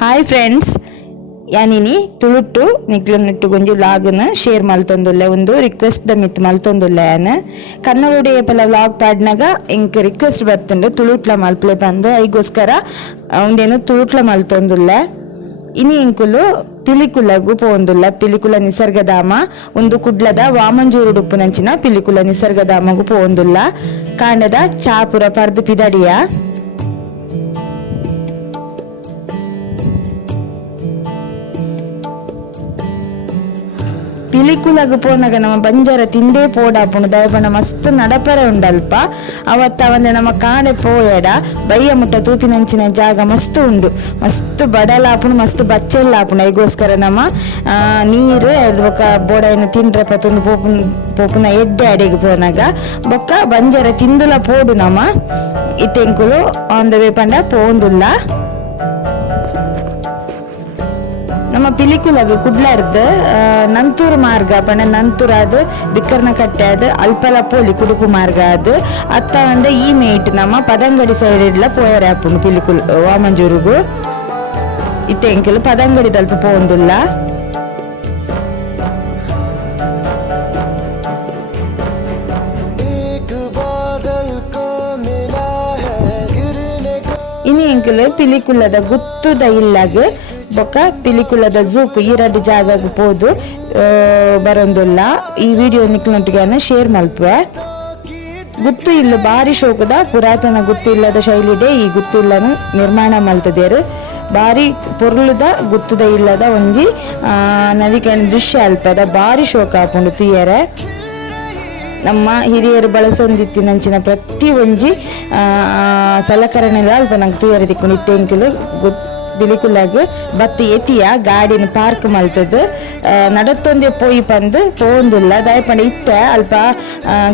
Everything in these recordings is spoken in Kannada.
ಹಾಯ್ ಫ್ರೆಂಡ್ಸ್, ಯಾನಿನಿ ತುಳುಟ್ಟು ನಿಕ್ಲನ್ನಿಟ್ಟು ಗೊಂಜಿ ವ್ಲಾಗ್ನ ಶೇರ್ ಮಲ್ತೊಂದುಲ್ಲೆ ಒಂದು ರಿಕ್ವೆಸ್ಟ್ ದ ಮಿತ್ ಮಲ್ತೊಂದುಲ್ಲೆ ಯಾನ್ ಕನ್ನಡ ಪಲ ವ್ಲಾಗ್ ಪಾಡ್ನಾಗ ಇಂಕ್ ರಿಕ್ವೆಸ್ಟ್ ಬರ್ತುಂಡು ತುಳುಟ್ಲ ಮಲ್ಪಲೆ ಬಂದು ಐಗೋಸ್ಕರ ಒಂದೇನು ತುಳುಟ್ಲ ಮಲ್ತೊಂದುಲ್ಲೆ. ಇನಿ ಇಂಕುಲು ಪಿಲಿಕುಲಗು ಪೋಂದುಲ್ಲ. ಪಿಲಿಕುಲ ನಿಸರ್ಗಧಾಮ ಒಂದು ಕುಡ್ಲದ ವಾಮಂಜೂರು ಡುಪ್ಪುನಂಚಿನ ಪಿಲಿಕುಲ ನಿಸರ್ಗಧಾಮಗು ಪೋಂದುಲ್ಲ. ಕಾಂಡದ ಚಾಪುರ ಪರ್ದು ಪಿದಡಿಯ ಪಿಲಿಕುಲಗ್ ಪೋನಾಗ ನಮ್ಮ ಬಂಜಾರ ತಿಂದೇ ಪೋಡಾಪುಂಡು ದಯಪಂಡ ಮಸ್ತ್ ನಡಪರೆ ಉಂಡಲ್ಪ. ಅವತ್ತ ಅವಂದೆ ನಮ್ಮ ಕಾಡೆ ಪೋಯಡ ಬಯ್ಯ ಮುಟ್ಟ ತೂಪಿನಂಚಿನ ಜಾಗ ಮಸ್ತ್ ಉಂಡು, ಮಸ್ತ್ ಬಡಲಾಪುಂಡು, ಮಸ್ತ್ ಬಚ್ಚೆಲ್ಲಾಪುಂಡು. ಐಗೋಸ್ಕರ ನಮ್ಮ ನೀರು ಎಡ್ದು ಬೊಕ್ಕ ಬೋಡಾಯಿನ ತಿಂಡ್ರೆ ಪತ್ತೊಂದು ಪೋಪುನ ಎಡ್ಡೆ ಅಡೆಗೆ ಪೋನಾಗ ಬೊಕ್ಕ ಬಂಜಾರ ತಿಂದುಲ ಪೋಡು ನಮ್ಮ ಇತ್ತೆಂಕುಲು ಆನ್ ದ ವೇ ಪಂಡ ಪೋಂದುಲ್ಲ. ನಮ್ಮ ಪಿಲಿಕುಲಗ್ ಕುಡ್ಲಾರ್ದು ನಂತೂರು ಮಾರ್ಗ ಪಂಡ ನಂತೂರ ಅದು ಬಿಕ್ಕರ್ನ ಕಟ್ಟೆ ಅದು ಅಲ್ಪಲ ಪೋಲಿ ಕುಡುಪು ಮಾರ್ಗ ಅದು ಅತ್ತ ಒಂದ ಈ ಮೇಟ್ ನಮ್ಮ ಪದಂಗಡಿ ಸೈಡ್ ಇಡ್ಲ ಪೋಯರೆ ಆಪುಂಡು ಪಿಲಿಕುಲ್ ವಾಮಂಜೂರುಗು. ಇತ್ತೆಂಕಲು ಪದಂಗಡಿ ತಲ್ಪ ಪೋಂದುಲ್ಲ. ಇನಿ ಎಂಕಲು ಪಿಲಿಕುಲದ ಗುತ್ತುದ ಇಲ್ಲಾಗ ಬೊಕ್ಕ ಪಿಲಿಕುಲದ ಝೂಕ್ ಈ ಎರಡು ಜಾಗಕ್ಕೆ ಪೋದು ಬರೊಂದುಲ್ಲ. ಈ ವಿಡಿಯೋ ನಿಕ್ಲೊಟ್ಟಿಗೆ ಶೇರ್ ಮಲ್ಪುವೆ. ಗುತ್ತು ಇಲ್ಲು ಬಾರಿ ಶೋಕದ ಪುರಾತನ ಗುತ್ತು ಇಲ್ಲದ ಶೈಲಿಡೆ ಈ ಗುತ್ತು ಇಲ್ಲನು ನಿರ್ಮಾಣ ಮಲ್ತದೇರು. ಬಾರಿ ಪೊರ್ಲುದ ಗುತ್ತುದ ಇಲ್ಲದ ಒಂಜಿ ನವಿಕರಣ ದೃಶ್ಯ ಅಲ್ಪದ ಬಾರಿ ಶೋಕ ಆಪುಂಡು ತುಯ್ಯರೆ. ನಮ್ಮ ಹಿರಿಯರು ಬಳಸೊಂದಿತ್ತಿನಂಚಿನ ಪ್ರತಿ ಒಂಜಿ ಸಲಕರಣೆಲ್ಲ ಅಲ್ಪ ನಂಗೆ ತುಯ್ಯರೆ ತಿಕ್ಕೊಂಡು ಇತ್ತೆಂಕಲು ಪಿಲಿಕುಲಾಗ ಬತ್ತಿ ಎತ್ತಿಯ ಗಾಡಿನ ಪಾರ್ಕ್ ಮಲ್ತದ್ದು ನಡತ್ತೊಂದೆ ಪೋಯಿ ಪಂದು ಪೋಂದುಲ್ಲ. ದಯಪಂಡ ಇತ್ತ ಅಲ್ಪ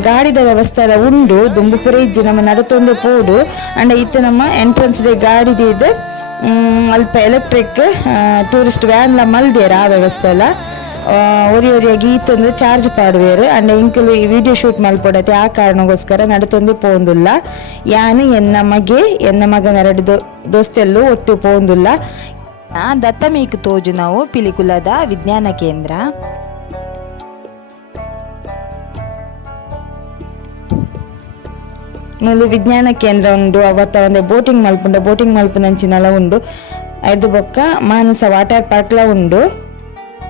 ಗಾಡಿದ ವ್ಯವಸ್ಥೆ ಎಲ್ಲ ಉಂಡು ದುಂಬುಪುರ ಇಜ್ಜಿ ನಮ್ಮ ನಡತ್ತೊಂದೆ ಪೋಡು ಅಂಡ ಇತ್ತ ನಮ್ಮ ಎಂಟ್ರೆನ್ಸ್ ಡೇ ಗಾಡಿದು ಅಲ್ಪ ಎಲೆಕ್ಟ್ರಿಕ್ ಟೂರಿಸ್ಟ್ ವ್ಯಾನ್ಲ ಮಲ್ದೇರ ಆ ವ್ಯವಸ್ಥೆ ಎಲ್ಲ ಒರಿಯಾಗಿ ಈತಂದು ಚಾರ್ಜ್ ಪಾಡುವೇರು ಅಂಡ ಇಂಕಲು ಈ ವಿಡಿಯೋ ಶೂಟ್ ಮಲ್ಪಡತ್ತೆ. ಆ ಕಾರಣಗೋಸ್ಕರ ನಡತೊಂದು ಪೋಂದುಲ್ಲ. ಯಾನು ಎನ್ನ ಮಗನ ಎರಡು ದೋಸ್ತೆಲ್ಲೂ ಒಟ್ಟು ಪೋಂದುಲ್ಲ. ದತ್ತ ಮೀಕು ತೋಜು ನಾವು ಪಿಲಿಕುಲದ ವಿಜ್ಞಾನ ಕೇಂದ್ರ. ಮೊದಲು ವಿಜ್ಞಾನ ಕೇಂದ್ರ ಉಂಡು. ಅವತ್ತ ಒಂದೇ ಬೋಟಿಂಗ್ ಮಲ್ಪುನಂಚಿನೆಲ್ಲ ಉಂಡು. ಐದು ಬೊಕ್ಕ ಮಾನಸ ವಾಟರ್ ಪಾರ್ಕ್ಲ ಉಂಡು.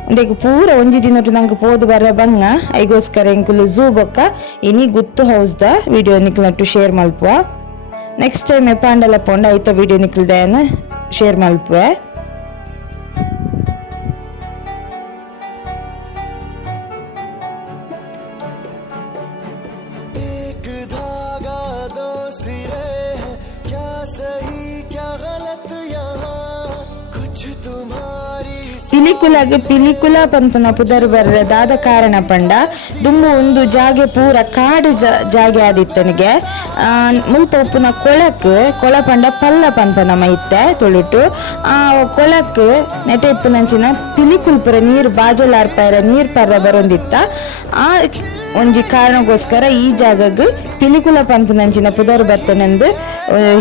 ಒಂದೇಗ ಪೂರ ಒಂಜಿ ದಿನಟ್ಟು ನಂಗೆ ಪೋದು ಬರ ಬಂಗ ಐಗೋಸ್ಕರ ಎಂಕುಲು ಝೂ ಬೊಕ್ಕ ಇನಿ ಗುತ್ತು ಹೌಸ್ದ ವಿಡಿಯೋ ನಿಕ್ಲಟ್ಟು ಶೇರ್ ಮಲ್ಪುವ. ನೆಕ್ಸ್ಟ್ ಟೈಮ್ ಎಪಾಂಡಲ ಪೋಂಡ ಐತ ವಿಡಿಯೋ ನಿಕ್ಲ್ದಯನ್ನ ಶೇರ್ ಮಲ್ಪುವೆ. ಪಿಲಿಕುಲ ಪಂಪನ ಪುದರ್ ಬರ್ರದಾದ ಕಾರಣ ಪಂಡ ದುಂಬು ಒಂದು ಜಾಗೆ ಪೂರ ಕಾಡು ಜಾಗೆ ಆದಿತ್ತನಿಗೆ ಮುಲ್ಪ ಉಪ್ಪುನ ಕೊಳ ಪಂಡ ಪಲ್ಲ ಪಂಪನ ಮೈತ್ತೆ ತೊಳುಟು ಆ ಕೊಳಕ್ ನೆಟೆ ಇಪ್ಪುನಂಚಿನ ಪಿಲಿಕುಲ್ ಪುರ ನೀರು ಬಾಜಲಾರ್ಪಾಯರ ನೀರು ಪರ್ರ ಬರೊಂದಿತ್ತ. ಆ ಒಂಜಿ ಕಾರಣಗೋಸ್ಕರ ಈ ಜಾಗಗ್ ಪಿಲಿಕುಲ ಪಂಪನಂಚಿನ ಪುದರ್ ಬರ್ತನೆಂದು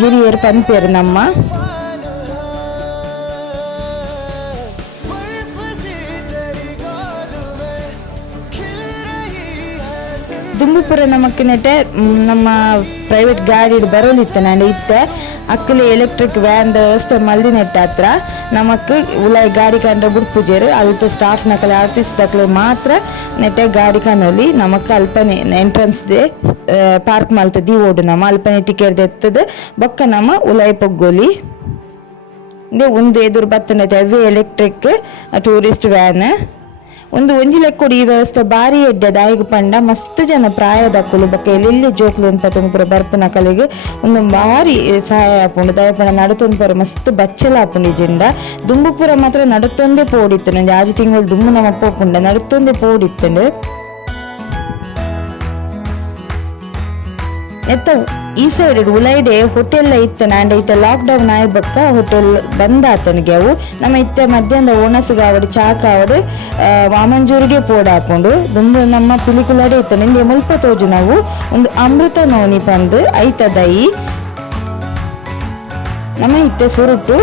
ಹಿರಿಯರು ಪಂಪೇರು ನಮ್ಮ. ದುಂಬುಪುರ ನಮಕ್ ನೆಟ್ಟೆ ನಮ್ಮ ಪ್ರೈವೇಟ್ ಗಾಡಿ ಬರೋಲಿತ್ತ ನಂಡೆ ಇತ್ತೆ ಅಕ್ಕಲೆ ಎಲೆಕ್ಟ್ರಿಕ್ ವ್ಯಾನ್ ವ್ಯವಸ್ಥೆ ಮಲ್ದಿ ನೆಟ್ಟ ಹತ್ರ ನಮಕ್ ಉಲಾಯಿ ಗಾಡಿ ಕಂಡ್ರೆ ಬಿಡ್ಪುಜೇರು ಅಲ್ಪ ಸ್ಟಾಫ್ ನಕಲೆ ಆಫೀಸ್ ದಕ್ಲೆ ಮಾತ್ರ ನೆಟ್ಟೆ ಗಾಡಿ ಕನ್ನೋಲಿ ನಮಕ್ ಅಲ್ಪನೆ ಎಂಟ್ರೆನ್ಸ್ ದೇ ಪಾರ್ಕ್ ಮಲ್ತದಿ ಓಡು ನಮ್ಮ ಅಲ್ಪನೆ ಟಿಕೆಟ್ ಎತ್ತದ ಬೊಕ್ಕ ನಮ್ಮ ಉಲಾಯಿ ಪೊಗ್ಗೋಲಿ ಒಂದು ಎದುರು ಬತ್ತನೈತೆ ಅವೇ ಎಲೆಕ್ಟ್ರಿಕ್ ಟೂರಿಸ್ಟ್ ವ್ಯಾನ್ ಒಂದು ಒಂಜಿ ಲೆಕ್ಕೊಡು. ಈ ವ್ಯವಸ್ಥೆ ಬಾರಿ ಎಡ್ಡೆದ ಆಯ್ಗ ಪಂಡ ಮಸ್ತ್ ಜನ ಪ್ರಾಯದಕ್ಕಲು ಬೊಕ್ಕ ಎಲ್ಲೆಲ್ಲಿ ಜೋಕ್ಲು ಅನ್ಪತ್ತೊಂದು ಪುರ ಬರ್ಪುನ ಕಲೆಗೆ ಒಂದು ಬಾರಿ ಸಹಾಯ ಆಪುಂಡು. ದಯಪಂಡ ನಡತೊಂದು ಪುರ ಮಸ್ತ್ ಬಚ್ಚಲ ಆಪುಂಡು ಈ ಜಿಂಡ. ದುಂಬುಪುರ ಮಾತ್ರ ನಡತೊಂದೆ ಪೋಡಿತ್ತು ನಂಗೆ ಆಜಿ ತಿಂಗಳು ದುಂಬು ನಮ್ಮ ಪೋಪುಂಡ ನಡತೊಂದೆ ಪೋಡಿತ್ತಂಡು ಎತ್ತ ಈ ಸೈಡ್ ಉಲೈಡೆ ಹೋಟೆಲ್ ಇತ್ತನ ಅಂಡ್ ಇತ್ತ ಲಾಕ್ಡೌನ್ ಆಯ್ ಬಕ್ಕ ಹೋಟೆಲ್ ಬಂದ್ ಆತನಿಗೆ ಅವು ನಮ್ಮ ಇತ್ತ ಮಧ್ಯಾಹ್ನ ಓಣಸ್ಗಾವಡು ಚಾಕಾವಡು ವಾಮಂಜೂರಿಗೆ ಪೋಡ ಹಾಕೊಂಡು ದುಂಬು ನಮ್ಮ ಪಿಲಿಕುಲಾಡೆ ಇತ್ತ ನಿಂದೆ ಮುಲ್ಪ ತೋಜು ನಾವು ಒಂದು ಅಮೃತ ನೋನಿ ಪಂದು ಐತ ದೈ ನಮ್ಮ ಇತ್ತೆ ಸುರುಟು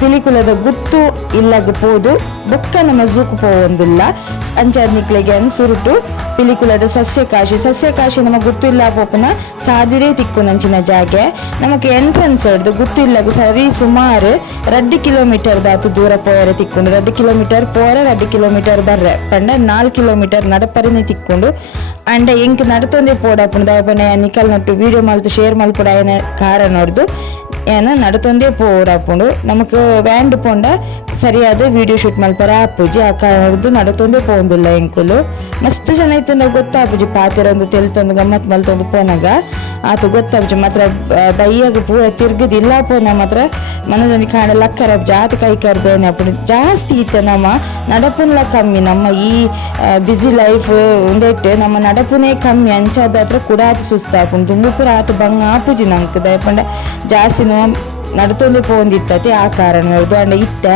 ಪಿಲಿಕುಲದ ಗುತ್ತು ಇಲ್ಲಗ ಪೋದು ಬೊಕ್ಕ ನಮ್ಮ ಝೂಕ್ ಪೋವೊಂದುಲ್ಲ ಅಂಚಾದ್ ನಿಕ್ಲೆಗೆ ಸುರುಟು ಪಿಲಿಕುಲದ ಸಸ್ಯಕಾಶಿ ನಮ್ಮ ಗುತ್ತು ಇಲ್ಲ ಪೋಪುನ ಸಾದಿರೇ ತಿಕ್ಕುನಂಚಿನ ಜಾಗೆ ನಮಕ್ ಎಂಟ್ರೆನ್ಸ್ ಹಿಡ್ದು ಗುತ್ತು ಇಲ್ಲಗ ಸರಿ ಸುಮಾರು 2 ಕಿಲೋಮೀಟರ್ ದಾತು ದೂರ ಪೋಯರೆ ತಿಕ್ಕೊಂಡು 2 ಕಿಲೋಮೀಟರ್ ಪೋರೆ 2 ಕಿಲೋಮೀಟರ್ ಬರ್ರೆ ಪಂಡ 4 ಕಿಲೋಮೀಟರ್ ನಡಪರಿನೇ ತಿಕ್ಕೊಂಡು ಅಂಡ ಎಂಕ್ ನಡತೊಂದೇ ಪೋಡಾಪುಂಡು ದಯಪಂಡ ನಿಕಲ್ ನಟ್ಟು ವಿಡಿಯೋ ಮಲ್ತು ಶೇರ್ ಮಲ್ಪುಡ ಏನ ಕಾರಣ ನೋಡ್ದು ಏನ ನಡತೊಂದೇ ಪೋಡಾಪುಂಡು ನಮಕ್ ವ್ಯಾಂಡ್ ಪೋಂಡ ಸರಿಯಾದ ವಿಡಿಯೋ ಶೂಟ್ ಮಲ್ಪರ ಆಪುಜಿ ಆ ಕಾರಣ ನಡತೊಂದೇ ಪೋಂದಿಲ್ಲ ಎಂಕುಲು ಮಸ್ತ್ ಜನ ಐತಂದ ಗೊತ್ತಾಪುಜಿ ಪಾತಿರೊಂದು ತೆಲ್ತೊಂದು ಗಮ್ಮತ್ ಮಲ್ತೊಂದು ಪೋನಾಗ ಆತು ಗೊತ್ತಾಪುಜಿ ಮಾತ್ರ ಬೈಯಾಗ ಪೂರ ತಿರ್ಗದಿಲ್ಲ ಪೋನ ಮಾತ್ರ ಮನದಲ್ಲಿ ಕಾಣ ಲಕ್ಕರ ಜಾತಿ ಕೈಕಾರ್ ಬೇನೆ ಅಪ್ಪು ಜಾಸ್ತಿ ಇತ್ತ ನಮ್ಮ ನಡಪುನ್ಲ ಕಮ್ಮಿ ನಮ್ಮ ಈ ಬ್ಯುಸಿ ಲೈಫ್ ಒಂದೇಟ್ ನಮ್ಮ ನಡಪುನೇ ಕಮ್ಮಿ ಅಂಚಾದ ಹತ್ರ ಕೂಡ ಆತು ಸುಸ್ತಾಪುಂಡು ತುಂಬು ಪೂರ ಆತು ಬಂಗ ಆಪುಜಿ ನಂಕ್ ದಯಪಂಡ ಜಾಸ್ತಿ ನಡ್ತೊಂದೇ ಪೋಂದಿತ್ತತೆ ಆ ಕಾರಣ ಹೇಳ್ದು ಅಂಡ್ ಇತ್ತ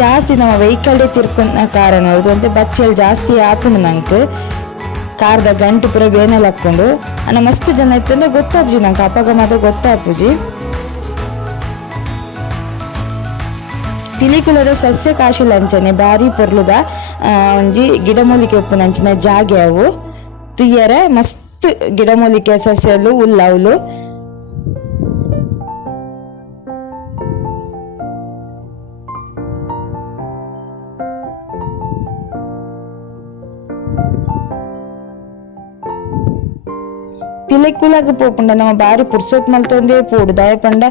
ಜಾಸ್ತಿ ನಮ್ಮ ವೆಹಿಕಲ್ಡೇ ತಿರ್ಕೊಂಡ ಕಾರಣ ಹೇಳ್ದು ಅಂತ ಬಚ್ಚಲ್ಲಿ ಜಾಸ್ತಿ ಆಪುಂಡು ನಂಕ್ ಕಾರ್ದ ಗಂಟು ಪೂರ ಬೇನೆಲ್ಲ ಹಾಕೊಂಡು ಅಣ್ಣ ಮಸ್ತ್ ಜನ ಇತ್ತಂದ್ರೆ ಗೊತ್ತಾಪುಜಿ ನಂಗೆ ಅಪ್ಪಗ ಮಾತ್ರ ಗೊತ್ತಾಪುಜಿ ಪಿಲಿಕುಲದ ಸಸ್ಯಕಾಶಿ ಲಂಚನೆ ಬಾರಿ ಪೊರ್ಲುದ ಒಂಜಿ ಗಿಡಮೂಲಿಕೆ ಉಪ್ಪುನಂಚಿನ ಜಾಗೆ ಅವು ತುಯ್ಯರೆ ಮಸ್ತ್ ಗಿಡಮೂಲಿಕೆ ಸಸ್ಯಲು ಉಲ್ಲವುಲು ಪಿಲಿಕುಲಗ ಪೋಪುಂಡ ನಮ್ಮ ಬಾರಿ ಪುರ್ಸೊತ್ ಮಲ್ತೊಂದೇ ಪೋಡು ದಯಪಂಡ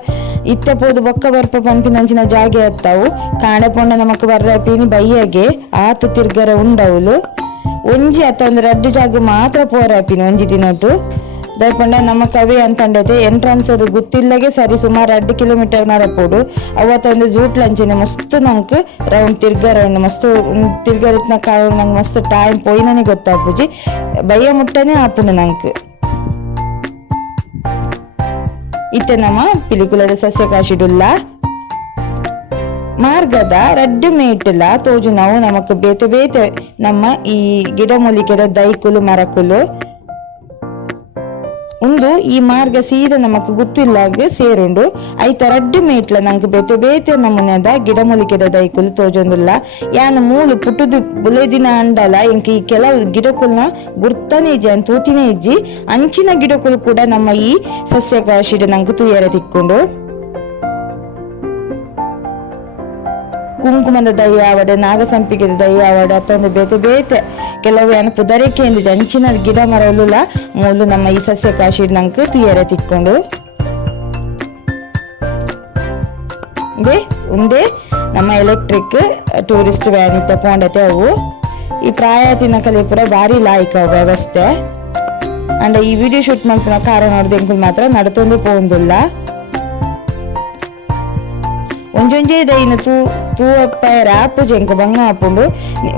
ಇತ್ತ ಪೋದು ಬೊಕ್ಕ ಬರ್ಪ ಪಂಪಿನಂಚಿನ ಜಾಗೆ ಅತ್ತಾವು ಕಾಂಡೆ ಪೊಂಡ ನಮಕ್ ಬರ್ರ ಪೀನಿ ಬಯ್ಯಗೆ ಆತ ತಿರ್ಗರ ಉಂಡವುಲು ಒಂಜಿ ಅತ್ತ ಒಂದು 2 ಜಾಗ ಮಾತ್ರ ಪೋರಾಪಿನಿ ಒಂಜಿ ದಿನೊಟ್ಟು ದಯಪಂಡ ನಮ್ಮ ಕವಿ ಅಂತಂಡತೆ ಎಂಟ್ರೆನ್ಸ್ ಗೊತ್ತಿಲ್ಲಗೆ ಸರಿ ಸುಮಾರು 2 ಕಿಲೋಮೀಟರ್ ನಡಪೋಡು ಅವತ್ತೊಂದು ಜೂಟ್ ಲಂಚಿನ ಮಸ್ತ್ ನಂಗೆ ರೌಂಡ್ ತಿರ್ಗರ ಮಸ್ತ್ ತಿರ್ಗರಿತ್ನ ಕಾರಣ ನಂಗೆ ಮಸ್ತ್ ಟೈಮ್ ಪೋಯ್ನೇ ಗೊತ್ತಾಪುಜಿ ಬಯ್ಯ ಮುಟ್ಟನೆ ಆಪುಂಡು ನಂಗೆ ಇತ್ತ ನಮ್ಮ ಪಿಲಿಕುಲದ ಸಸ್ಯಕಾಶಿಡುಲ್ಲ ಮಾರ್ಗದ 2 ಮೇಟಲ ತೋಜು ನಾವು ನಮಕ್ ಬೇತೆ ನಮ್ಮ ಈ ಗಿಡಮೂಲಿಕೆದ ದೈಕುಲು ಮರಕುಲು ಉಂದು ಈ ಮಾರ್ಗ ಸೀದಾ ನಮಕ್ ಗೊತ್ತಿಲ್ಲಾಗ ಸೇರುಂಡು ಐತ 2 ಮೇಟ್ಲ ನಂಗೆ ಬೇತೆ ನಮೂನೆದ ಗಿಡಮೂಲಿಕೆದ ದೈಕುಲು ತೋಜೊಂದುಲ್ಲ ಯಾನ ಮೂಲು ಪುಟ್ಟುದು ಬುಲೆದಿನ ಅಂಡಲ ಇಂಕ ಈ ಕೆಲವು ಗಿಡಕುಲ್ನ ಗುರ್ತನೇ ಇಜ್ಜಿ ಅಂತ ತೂತಿನೇ ಇಜ್ಜಿ ಅಂಚಿನ ಗಿಡಕುಲು ಕೂಡ ನಮ್ಮ ಈ ಸಸ್ಯಕಾಶಿಡ ನಂಗೆ ತುಯ್ಯರೆ ತಿಕ್ಕೊಂಡು ಕುಂಕುಮದ ದೈ ಆವಡೆ ನಾಗಸಂಪಿಗೆದ ದೈ ಆವಡೆ ಅತ್ತೊಂದು ಬೇತೆ ಕೆಲವು ಏನು ಪುದರಿಕೆಯಿಂದ ಅಂಚಿನ ಗಿಡ ಮರಲುಲ ಮೂಲು ನಮ್ಮ ಈ ಸಸ್ಯಕಾಶಿ ನಂಗೆ ತುಯ್ಯರೆ ತಿಕ್ಕೊಂಡು ಒಂದೇ ನಮ್ಮ ಎಲೆಕ್ಟ್ರಿಕ್ ಟೂರಿಸ್ಟ್ ವ್ಯಾನ್ ಇತ್ತ ಪೋಂಡತೆ ಅವು ಈ ಪ್ರಾಯತಿನ ಕಲೆ ಪುರ ಭಾರಿ ಲಾಯ್ಕ ವ್ಯವಸ್ಥೆ ಅಂಡ್ ಈ ವಿಡಿಯೋ ಶೂಟ್ ಮಾಡ್ತಿನ ಕಾರಣ ನೋಡ್ದೆ ಮಾತ್ರ ನಡತೊಂದೇ ಪೋಂದಿಲ್ಲ ಒಂಜೊಂಜೇ ದೈನ ತೂವಪ್ಪಾಯರ ಆಪುಜಿ ಎಂಕ ಬಂಗ ಆಪುಂಡು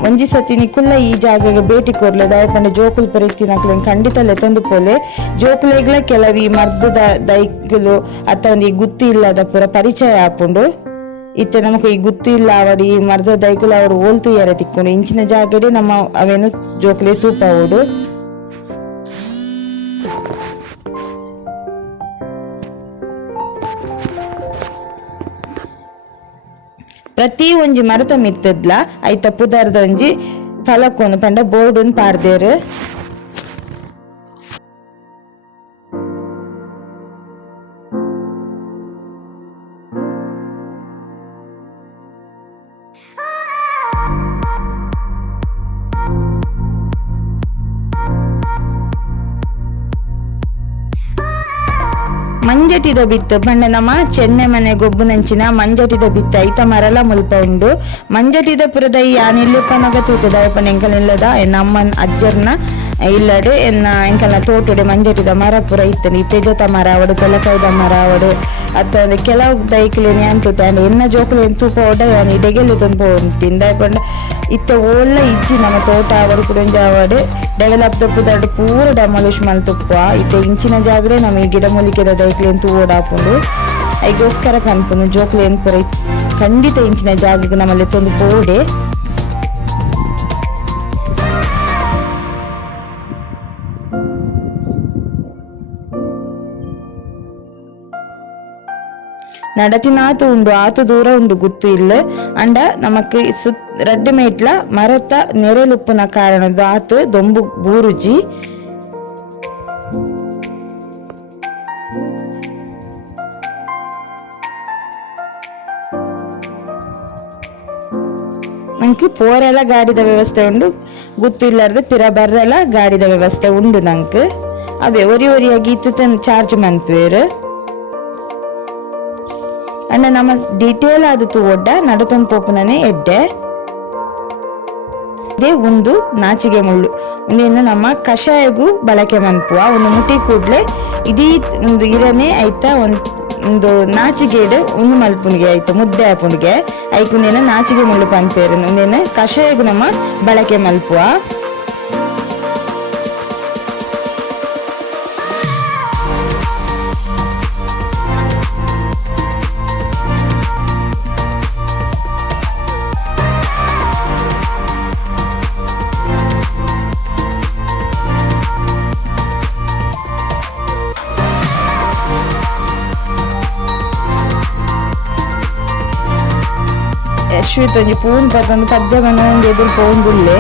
ಒಂಜಿ ಸತಿ ನಿಕ್ಕುಲ್ಲ ಈ ಜಾಗಗೆ ಭೇಟಿ ಕೊರ್ಲೆ ದಯಪಂಡ ಜೋಕುಲು ಪರಿತಿನಕ್ಲೆ ಖಂಡಿತ ತಂದು ಪೋಲೆ ಜೋಕುಲೆಗ್ಲ ಕೆಲವು ಈ ಮರ್ದದ ದೈಕುಲು ಅಥವಾ ಈ ಗುತ್ತು ಇಲ್ಲದ ಪುರ ಪರಿಚಯ ಆಪುಂಡು ಇತ್ತೆ ನಮಕ್ ಈ ಗುತ್ತು ಇಲ್ಲ ಅವಡಿ ಈ ಮರ್ದದ ದೈಕುಲು ಅವಡು ಓಲ್ತು ಯಾರ ತಿಕ್ಕೊಂಡು ಇಂಚಿನ ಜಾಗಡೆ ನಮ್ಮ ಅವೇನು ಜೋಕುಲೆ ತೂಪ ಅವಡು ಪ್ರತಿ ಒಂಜಿ ಮರದ ಮಿತ್ತದ್ಲ ಐತ ಪುದರ್ದ ಒಂಜಿ ಫಲಕ್ಕೊಂದು ಪಂಡ ಬೋರ್ಡ್ ಒಂದು ಪಾಡ್ದೇರು ಮಂಜಟಿದ ಬಿತ್ತು ಪಂಡ ನಮ್ಮ ಚೆನ್ನೆ ಮನೆ ಗೊಬ್ಬುನಂಚಿನ ಮಂಜಟಿದ ಬಿತ್ತ ಐತ ಮರಲ ಮುಲ್ಪ ಉಂಡು ಮಂಜಟಿದ ಪುರದ ಈ ಆನಿಲ್ಲುಪ್ಪನಗ ತೂತದ ಅಯ್ಯಪ್ಪನ ಎಂಕಲಿಲ್ಲದ ನಮ್ಮ ಅಜ್ಜರ್ನ ಇಲ್ಲಡೆ ಎನ್ನ ಎಂಕಲ್ನ ತೋಟುಡೆ ಮಂಜಟಿದ ಮರ ಪುರ ಇತ್ತನಿ ಪೆಜತ ಮರ ಅವಡು ಕೊಲಕೈದ ಮರ ಅವಡು ಅಥವಾ ಒಂದು ಕೆಲವು ದೈಕ್ಲೇನೆ ಅಂತೂತ ಅಂಡ್ ಎನ್ನ ಜೋಕುಲೆ ತೂಪ ಒಡ ಇಡೆಗೆಲ್ಲ ತುಂಬ ತಿಂದ ಪಂಡ ಇತ್ತ ಓಲ್ಲ ಇಜ್ಜಿ ನಮ್ಮ ತೋಟ ಅವಡು ಕೂಡ ಅವಡು ಡೆವಲಪ್ ತಪ್ಪುದಾಡು ಪೂರ ಡೆಮಾಲಿಷ್ ಮಲ್ತುಪ್ಪ ಇತ್ತ ಇಂಚಿನ ಜಾಗಡೆ ನಮ್ಮ ಈ ಗಿಡಮೂಲಿಕೆದ ದೈಕ್ಲೆ ಅಂತೂ ಓಡಾಪುಂಡು ಐಗೋಸ್ಕರ ಕನ್ಪುನು ಜೋಕ್ಲೆ ಏನು ಪುರ ಖಂಡಿತ ಇಂಚಿನ ಜಾಗಕ್ಕೆ ನಮ್ಮಲ್ಲಿ ತೊಂದು ಪೋಡೆ നടത്തിനാത്ത് ഉണ്ട് ആത്ത് ദൂരം ഉണ്ട് ഗുತ್ತು ഇല്ല ಅಂಡ ನಮಕ್ ರಡ್ಡ್ ಮೇಟ್ಲ ಮರತ ನೆರೆಲುಪ್ಪುನ ಕಾರಣದ ಆತು ದೊಂಬು ಬೂರುಜಿ ನಂಗೆ ಪೋರೆಲ್ಲ ಗಾಡಿದ ವ್ಯವಸ್ಥೆ ಉಂಡು ಗುತ್ತು ಇಲ್ಲಾರ್ದು ಪಿರ ಬರ್ರೆಲ್ಲ ಗಾಡಿದ ವ್ಯವಸ್ಥೆ ಉಂಡು ನಂಗೆ ಅವೇ ಒರಿಯಾಗಿ ಇತ್ತು ಚಾರ್ಜ್ ಮನ್ಪೇರು ಅಂಡ ನಮ್ಮ ಡೀಟೇಲ್ ಆದತ್ತು ಒಡ್ಡ ನಡತೊಂದು ಪೋಪುನನೆ ಎಡ್ಡೆ ಇದೇ ಒಂದು ನಾಚಿಗೆ ಮುಳ್ಳು ಒಂದೇನು ನಮ್ಮ ಕಷಾಯಗೂ ಬಳಕೆ ಮನ್ಪುವ ಒಂದು ಮುಟಿ ಕೂಡ್ಲೆ ಇಡೀ ಒಂದು ಇರನೆ ಆಯ್ತಾ ಒಂದು ನಾಚಿಗೆಡು ಒಂದು ಮಲ್ಪುನಿಗೆ ಆಯ್ತು ಮುದ್ದೆ ಆಪುನಿಗೆ ಐಕುಂದೇನ ನಾಚಿಗೆ ಮುಳ್ಳು ಪನ್ಪೇರು ಒಂದೇನು ಕಷಾಯಗೂ ನಮ್ಮ ಬಳಕೆ ಮಲ್ಪುವ ಯಶ್ವಿತ್ ಪೂನ್ ಪತ್ತೊಂದು ಪದ್ಯ ಬಂದ ಎದುರು ಪೋಂದುಲ್ಲೆ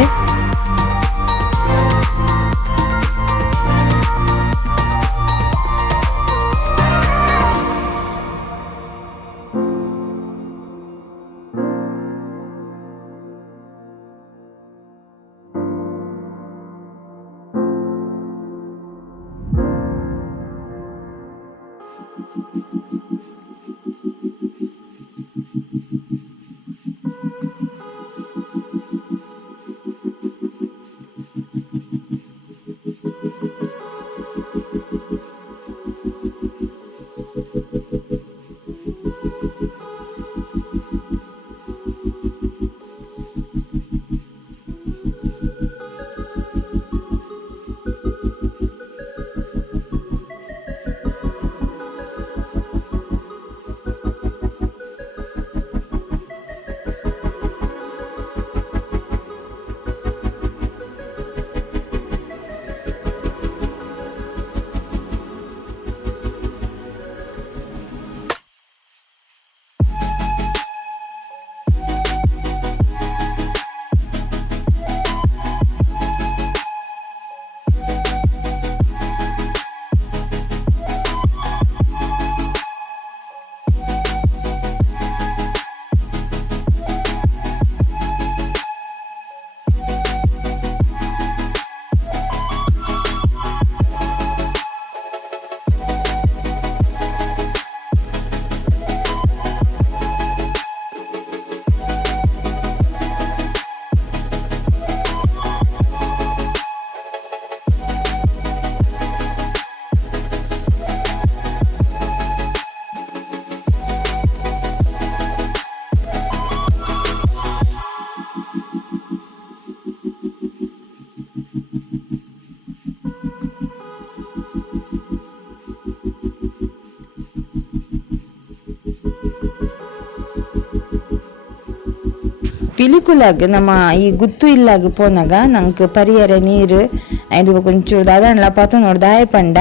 ಪಿಲಿಕುಲಾಗ್ ನಮ್ಮ ಈ ಗುತ್ತು ಇಲ್ಲಾಗ್ ಪೋನಾಗ ನಂಗೆ ಪರಿಯರೆ ನೀರು ಆ್ಯಂಡ್ ಕೊಂಚೂರು ದಾದಾಂಡ್ಲ ಪಾತು ನೋಡಿ ದಾಯ ಪಂಡ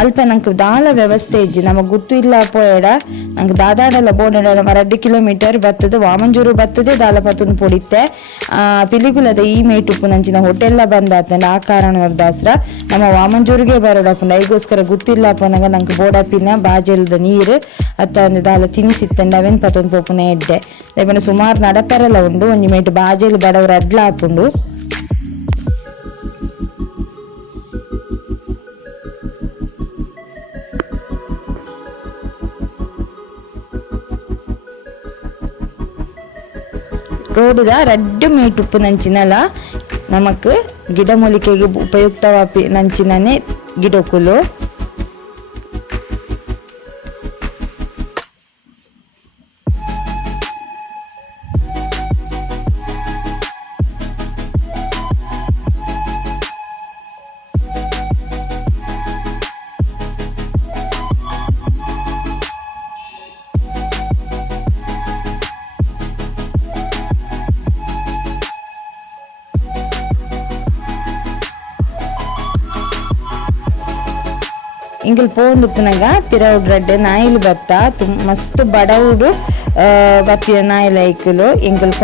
ಅಲ್ಪ ನಂಗೆ ದಾಲ ವ್ಯವಸ್ಥೆ ಇಜ್ಜಿ ನಮ್ಮ ಗುತ್ತು ಇಲ್ಲ ಪೋಯಡ ನಂಗೆ ದಾದಾಡಲ್ಲ ಬೋಡ ನಮ್ಮ 2 ಕಿಲೋಮೀಟರ್ ಬರ್ತದೆ ವಾಮಂಜೂರು ಬರ್ತದೆ ದಾಲ ಪಾತುನ್ ಪೊಡಿತ್ತೆ ಪಿಲಿಕುಲದ ಈ ಮೇಟುಪ್ಪು ನಂಚಿನ ಹೋಟೆಲ್ಲ ಬಂದಾತಂಡ ಆ ಕಾರಣ ದಾಸ್ರ ನಮ್ಮ ವಾಮಂಜೂರಿಗೆ ಬರೋಡಪ್ಪುಂಡ ಈಗೋಸ್ಕರ ಗುತ್ತಿಲ್ಲ ಪೋನಾಗ ನಂಗೆ ಬೋಡಪ್ಪಿನ ಬಾಜೆಲ್ದ ನೀರು ಅತ್ತ ಒಂದು ದಾಲ ತಿನಿಸಿತ್ತಂಡ ಅವೆನ್ ಪತೊಂದು ಪೋಪುನ ಎಡ್ಡೆ ದಯಪಂಡ ಸುಮಾರು ನಡಪರೆಲ್ಲ ಉಂಡು ಒಂಜಿ ಮೇಟ್ ಬಾಜೆಲ್ ಬಡವರು ಅಡ್ಲ ಹಾಪುಂಡು ರೋಡ್ದ 2 ಮೀಟ್ ಉಪ್ಪು ನಂಚಿನಲ ನಮಕ್ ಗಿಡಮೂಲಿಕೆಗೆ ಉಪಯುಕ್ತವಾಪಿ ನಂಚಿನನೆ ಗಿಡಕುಲು ಇಂಕಲ್ ಪೋಂದುಪ್ಪುನಗ ಪಿರವುಡ್ರಡ್ಡೆ ನಾಯಿಲು ಬತ್ತ ಮಸ್ತ್ ಬಡವುಡು ಬತ್ತಿನ ನಾಯಿಲ ಐಕುಲು ಇಂಕಲ್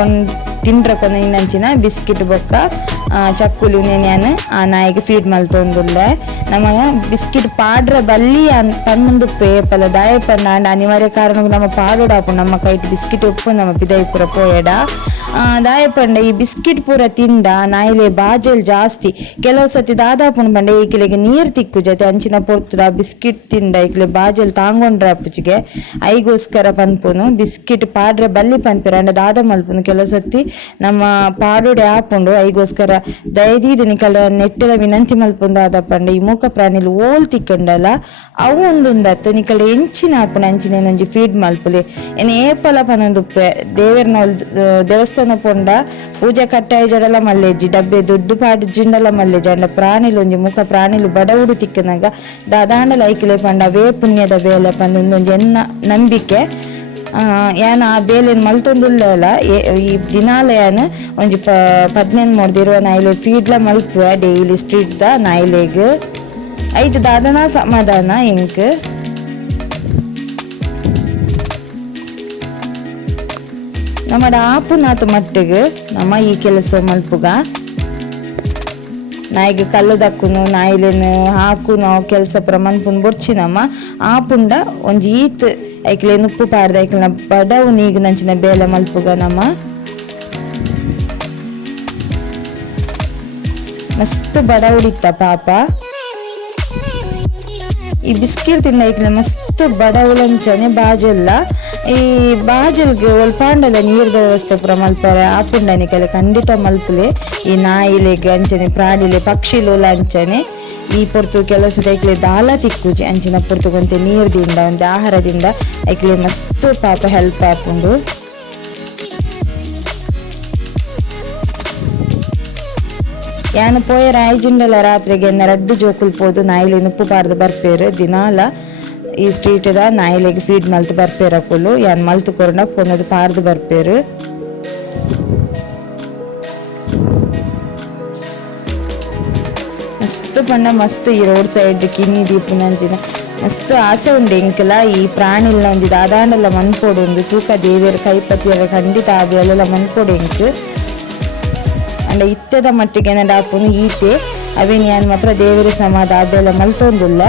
ತಿಂಡ್ರ ಕೊನ ಇನ್ನಂಚಿನ ಬಿಸ್ಕಿಟ್ ಬೊಕ್ಕ ಚಕ್ಕುಲು ನೆನ್ಯಾನ್ ಆ ನಾಯಿಗೆ ಫೀಡ್ ಮಲ್ತೊಂದುಲ್ಲೆ ನಮಗ ಬಿಸ್ಕಿಟ್ ಪಾಡ್ರ ಬಲ್ಲಿ ಪನ್ನೊಂದುಪ್ಪು ಏಪಲ ದಾಯ ಪಂಡ ಅನಿವಾರ್ಯ ಕಾರಣಕ್ಕೆ ನಮ್ಮ ಪಾಡೋಡಾಪು ನಮ್ಮ ಕೈಟ್ ಬಿಸ್ಕಿಟ್ ಉಪ್ಪು ನಮ್ಮ ಪಿದೈ ಪೂರ ಪೋಯಡ ದಾಯ ಪಂಡ ಈ ಬಿಸ್ಕಿಟ್ ಪೂರ ತಿಂಡ ನಾಯಿಲೆ ಬಾಜಲ್ ಜಾಸ್ತಿ ಕೆಲವು ಸತಿ ದಾದಾಪುನ್ ಬಂಡೆ ಈಕಿಲೆಗೆ ನೀರು ತಿಕ್ಕು ಜೊತೆ ಅಂಚಿನ ಪೊರ್ತುದ ಬಿಸ್ಕಿಟ್ ತಿಂಡ ಈಕಿಲೆ ಬಾಜಲ್ ತಾಂಗೊಂಡ್ರ ಅಪ್ಪುಚಿಗೆ ಐಗೋಸ್ಕರ ಪನ್ಪುನು ಬಿಸ್ಕಿಟ್ ಪಾಡ್ರ ಬಲ್ಲಿ ಪನ್ಪಿರ ಅಂಡ ದಾದ ಮಲ್ಪುನು ಕೆಲವು ಸತಿ ನಮ್ಮ ಪಾಡೋಡೆ ಆಪುಂಡು ಐಗೋಸ್ಕರ ದಯದೀದ ನಿಕಲ ನೆಟ್ಟದ ವಿನಂತಿ ಮಲ್ಪುಂದಾದ ಪಂಡ ಈ ಮೂಕ ಪ್ರಾಣಿಲು ಓಲ್ ತಿಕ್ಕಂಡಲ್ಲ ಅವು ಒಂದೊಂದತ್ತು ನಿಕಲ ಎಂಚಿನ ಆಪುನ ಅಂಚಿನ ಏನೊಂಜಿ ಫೀಡ್ ಮಲ್ಪುಲೆ ಏನು ಏಪಲ ಪನೊಂದುಪ್ಪೆ ದೇವರನ ದೇವಸ್ಥಾನ ಪೊಂಡ ಪೂಜೆ ಕಟ್ಟಾಯ ಜಡಲ ಮಲ್ಲೆಜ್ಜಿ ಡಬ್ಬೆ ದೊಡ್ಡ ಪಾಡು ಜಿಂಡಲ ಮಲ್ಲೆಜ್ಜಿ ಅಂಡ ಪ್ರಾಣಿಲು ಒಂಜಿ ಮುಖ ಪ್ರಾಣಿಲು ಬಡವುಡು ತಿಕ್ಕನಾಗ ದಾದಾಂಡಲ ಐಕಿಲೆ ಪಂಡ ಅವೇ ಪುಣ್ಯದ ಬೇಲೆ ಪಂಡ ಒಂದೊಂದು ಎನ್ನ ನಂಬಿಕೆ ಯಾನ ಆ ಬೇಲೆನ್ ಮಲ್ತೊಂದುಲ್ಲ ಈ ದಿನಾಲ ಯಾನ್ ಒಂಜಿ 15 ಮೂಡ್ದಿರುವ ನಾಯಿಲೆ ಫೀಡ್ಲ ಮಲ್ಪುವ ಡೈಲಿ ಸ್ಟ್ರೀಟ್ ದ ನಾಯಿಲೆಗ್ ಐಟ್ ದಾದನ ಸಮಾಧಾನ ಎಂಕ್ ನಮ್ಮಡ ಆಪುನಾತು ಮಟ್ಟಿಗೆ ನಮ್ಮ ಈ ಕೆಲಸ ಮಲ್ಪುಗ ನಾಯಿಗೆ ಕಲ್ಲು ದಕ್ಕುನು ನಾಯಿಲೆನು ಹಾಕುನು ಕೆಲಸ ಪುರ ಮನ್ಪುನ್ ಬೊಡ್ಚಿ ನಮ್ಮ ಆಪುಂಡ ಒಂಜಿ ಈತ್ ಐಕ್ಲೆ ಉಪ್ಪು ಪಾಡ್ದ ಐಕ್ಲ ಬಡವು ನೀಗು ನಂಚಿನ ಬೇಲೆ ಮಲ್ಪುಗ ನಮ್ಮ ಮಸ್ತ್ ಬಡವುಡಿತ್ತ ಪಾಪ ಈ ಬಿಸ್ಕಿಟ್ ತಿಂದ ಐಕ್ಲೆ ಮಸ್ತ್ ಬಡವುಲಂಚನೆ ಬಾಜೆಲ್ಲ ಈ ಬಾಜಲ್ಗೆ ಒಲ್ಪಾಂಡದ ನೀರ್ದ ವ್ಯವಸ್ಥೆ ಪುರ ಮಲ್ಪರೆ ಆಪುಂಡನಿಕೆಲ್ಲ ಖಂಡಿತ ಮಲ್ಪುಲೆ ಈ ನಾಯಿಲೆಗೆ ಅಂಚನೆ ಪ್ರಾಣಿಲೆ ಪಕ್ಷಿಲೋಲ ಅಂಚನೆ ಈ ಪೊರ್ತು ಕೆಲವು ಸತಿ ಐಕ್ಲೆ ದಾಲ ತಿಕ್ಕುಜಿ ಅಂಚಿನ ಪೊರ್ತುಗೊಂತೆ ನೀರು ದಿಂಡ ಒಂತೆ ಆಹಾರದಿಂದ ಐಕ್ಲೆ ಮಸ್ತ್ ಪಾಪ ಹೆಲ್ಪ್ ಆಪುಂಡು ಯಾನು ಪೋಯರ ಐಜಿಂಡಲ ರಾತ್ರಿಗೆ ರಡ್ಡು ಜೋಕುಲ್ ಪೋದು ನಾಯಿಲೆ ಉಪ್ಪು ಪಾಡ್ದು ಬರ್ಪೇರು ದಿನಾಲ ಈ ಸ್ಟ್ರೀಟ್ದ ನಾಯಿಲೆಗೆ ಫೀಡ್ ಮಲ್ತು ಬರ್ಪೇರಕುಲು ಯಾನ್ ಮಲ್ತು ಕೊರಡ ಪೊನ್ನದು ಪಾಡ್ದು ಬರ್ಪೇರು ಮಸ್ತ್ ಪಂಡ ಮಸ್ತ್ ಈ ರೋಡ್ ಸೈಡ್ ಕಿನ್ನಿ ದೀಪುನಂಚಿನ ಮಸ್ತ್ ಆಸೆ ಉಂಡು ಎಂಕಲ ಈ ಪ್ರಾಣಿಲ್ನ ಒಂಜಿ ದಾದಾಂಡಲ ಮನ್ಪೋಡು ಒಂದು ತೂಕ ದೇವಿಯರ ಕೈಪತಿಯರ ಖಂಡಿತ ಆ ಬೇಲೆಲ್ಲ ಮನ್ಪೋಡು ಎಂಕ್ ಅಂಡ ಇತ್ತದ ಮಟ್ಟಿಗೆ ಆಪುನು ಈತೆ ಅವೇನು ಯಾನ್ ಮಾತ್ರ ದೇವರ ಸಮಾಧ ಆಬೇಲ ಮಲ್ತೊಂದುಲ್ಲ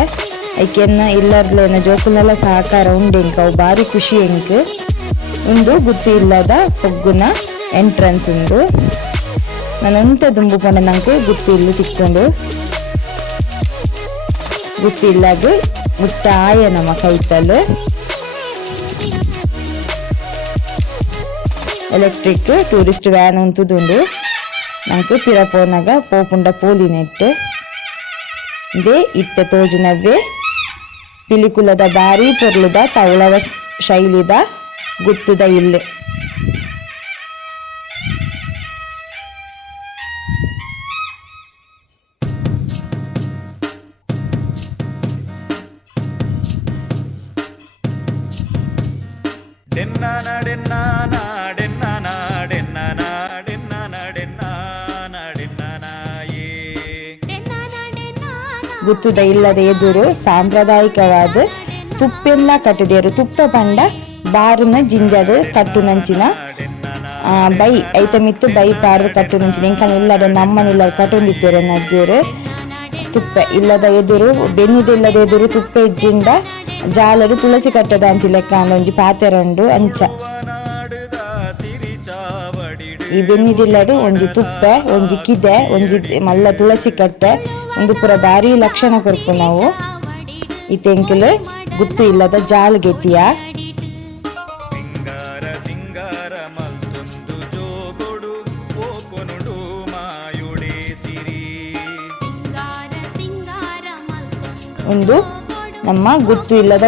ಐಕೆನ್ನ ಇಲ್ಲರ್ಲೇನ ಜೋಕುಲೆಲ್ಲ ಸಹಕಾರ ಉಂಡು ಎಂಕ್ ಅವು ಭಾರಿ ಖುಷಿ ಎಂಕ್ ಒಂದು ಗುತ್ತು ಇಲ್ಲದ ಪೊಗ್ಗುನ ಎಂಟ್ರೆನ್ಸ್ ಉಂದು ನಾನು ಎಂತ ದುಂಬು ಪಂಡ ನಂಗೆ ಗುತ್ತು ಇಲ್ಲಿ ತಿಕ್ಕೊಂಡು ಗುತ್ತಿಲ್ಲಾಗ ಮುಟ್ಟ ಆಯ ನಮ್ಮ ಕೈತಲ್ ಎಲೆಕ್ಟ್ರಿಕ್ ಟೂರಿಸ್ಟ್ ವ್ಯಾನ್ ಉಂತುದುಂಡು ನಂಗೆ ಪಿರ ಪೋನಾಗ ಪೋಪುಂಡ ಪೋಲಿ ನೆಟ್ ಇದೇ ಇತ್ತೆ ತೋಜುನವ್ವೆ ಪಿಲಿಕುಲದ ಬಾರಿ ಪೊರ್ಲುದ ತವಳವ ಶೈಲಿದ ಗುತ್ತುದ ಇಲ್ಲೆ ಗುತ್ತುದ ಇಲ್ಲದ ಎದುರು ಸಾಂಪ್ರದಾಯಿಕವಾದ ತುಪ್ಪೆಲ್ಲ ಕಟ್ಟಿದೇರು ತುಪ್ಪ ಪಂಡ ಬಾರಿನ ಜಿಂಜದ ಕಟ್ಟುನಂಚಿನ ಬೈ ಐತ ಮಿತ್ತು ಬೈ ಪಾಡ್ದು ಕಟ್ಟುನಂಚಿನ ಇಂಕನ ಇಲ್ಲದ ನಮ್ಮನಿಲ್ಲ ಕಟ್ಟೊಂದಿತ್ತೇರು ನಜ್ಜೇರು ತುಪ್ಪ ಇಲ್ಲದ ಎದುರು ಬೆನ್ನಿದಿಲ್ಲದ ಎದುರು ತುಪ್ಪ ಇಜ್ಜಿಂಡ ಜಾಲರು ತುಳಸಿ ಕಟ್ಟದ ಅಂತ ಲೆಕ್ಕ ಒಂಜಿ ಪಾತೆರಂಡು ಅಂಚ ಈ ಬೆನ್ನಿದಿಲ್ಲಡು ಒಂಜಿ ತುಪ್ಪ ಒಂಜಿ ಕಿದೆ ಒಂಜಿ ಮಲ್ಲ ತುಳಸಿ ಕಟ್ಟೆ ಒಂದು ಪುರ ಬಾರಿ ಲಕ್ಷಣ ಕೊರ್ಪು ನಾವು ಈ ತೆಂಕಲ್ ಗುತ್ತು ಇಲ್ಲದ ಜಾಲ್ ಗೆತಿಯ ಒಂದು ನಮ್ಮ ಗುತ್ತು ಇಲ್ಲದ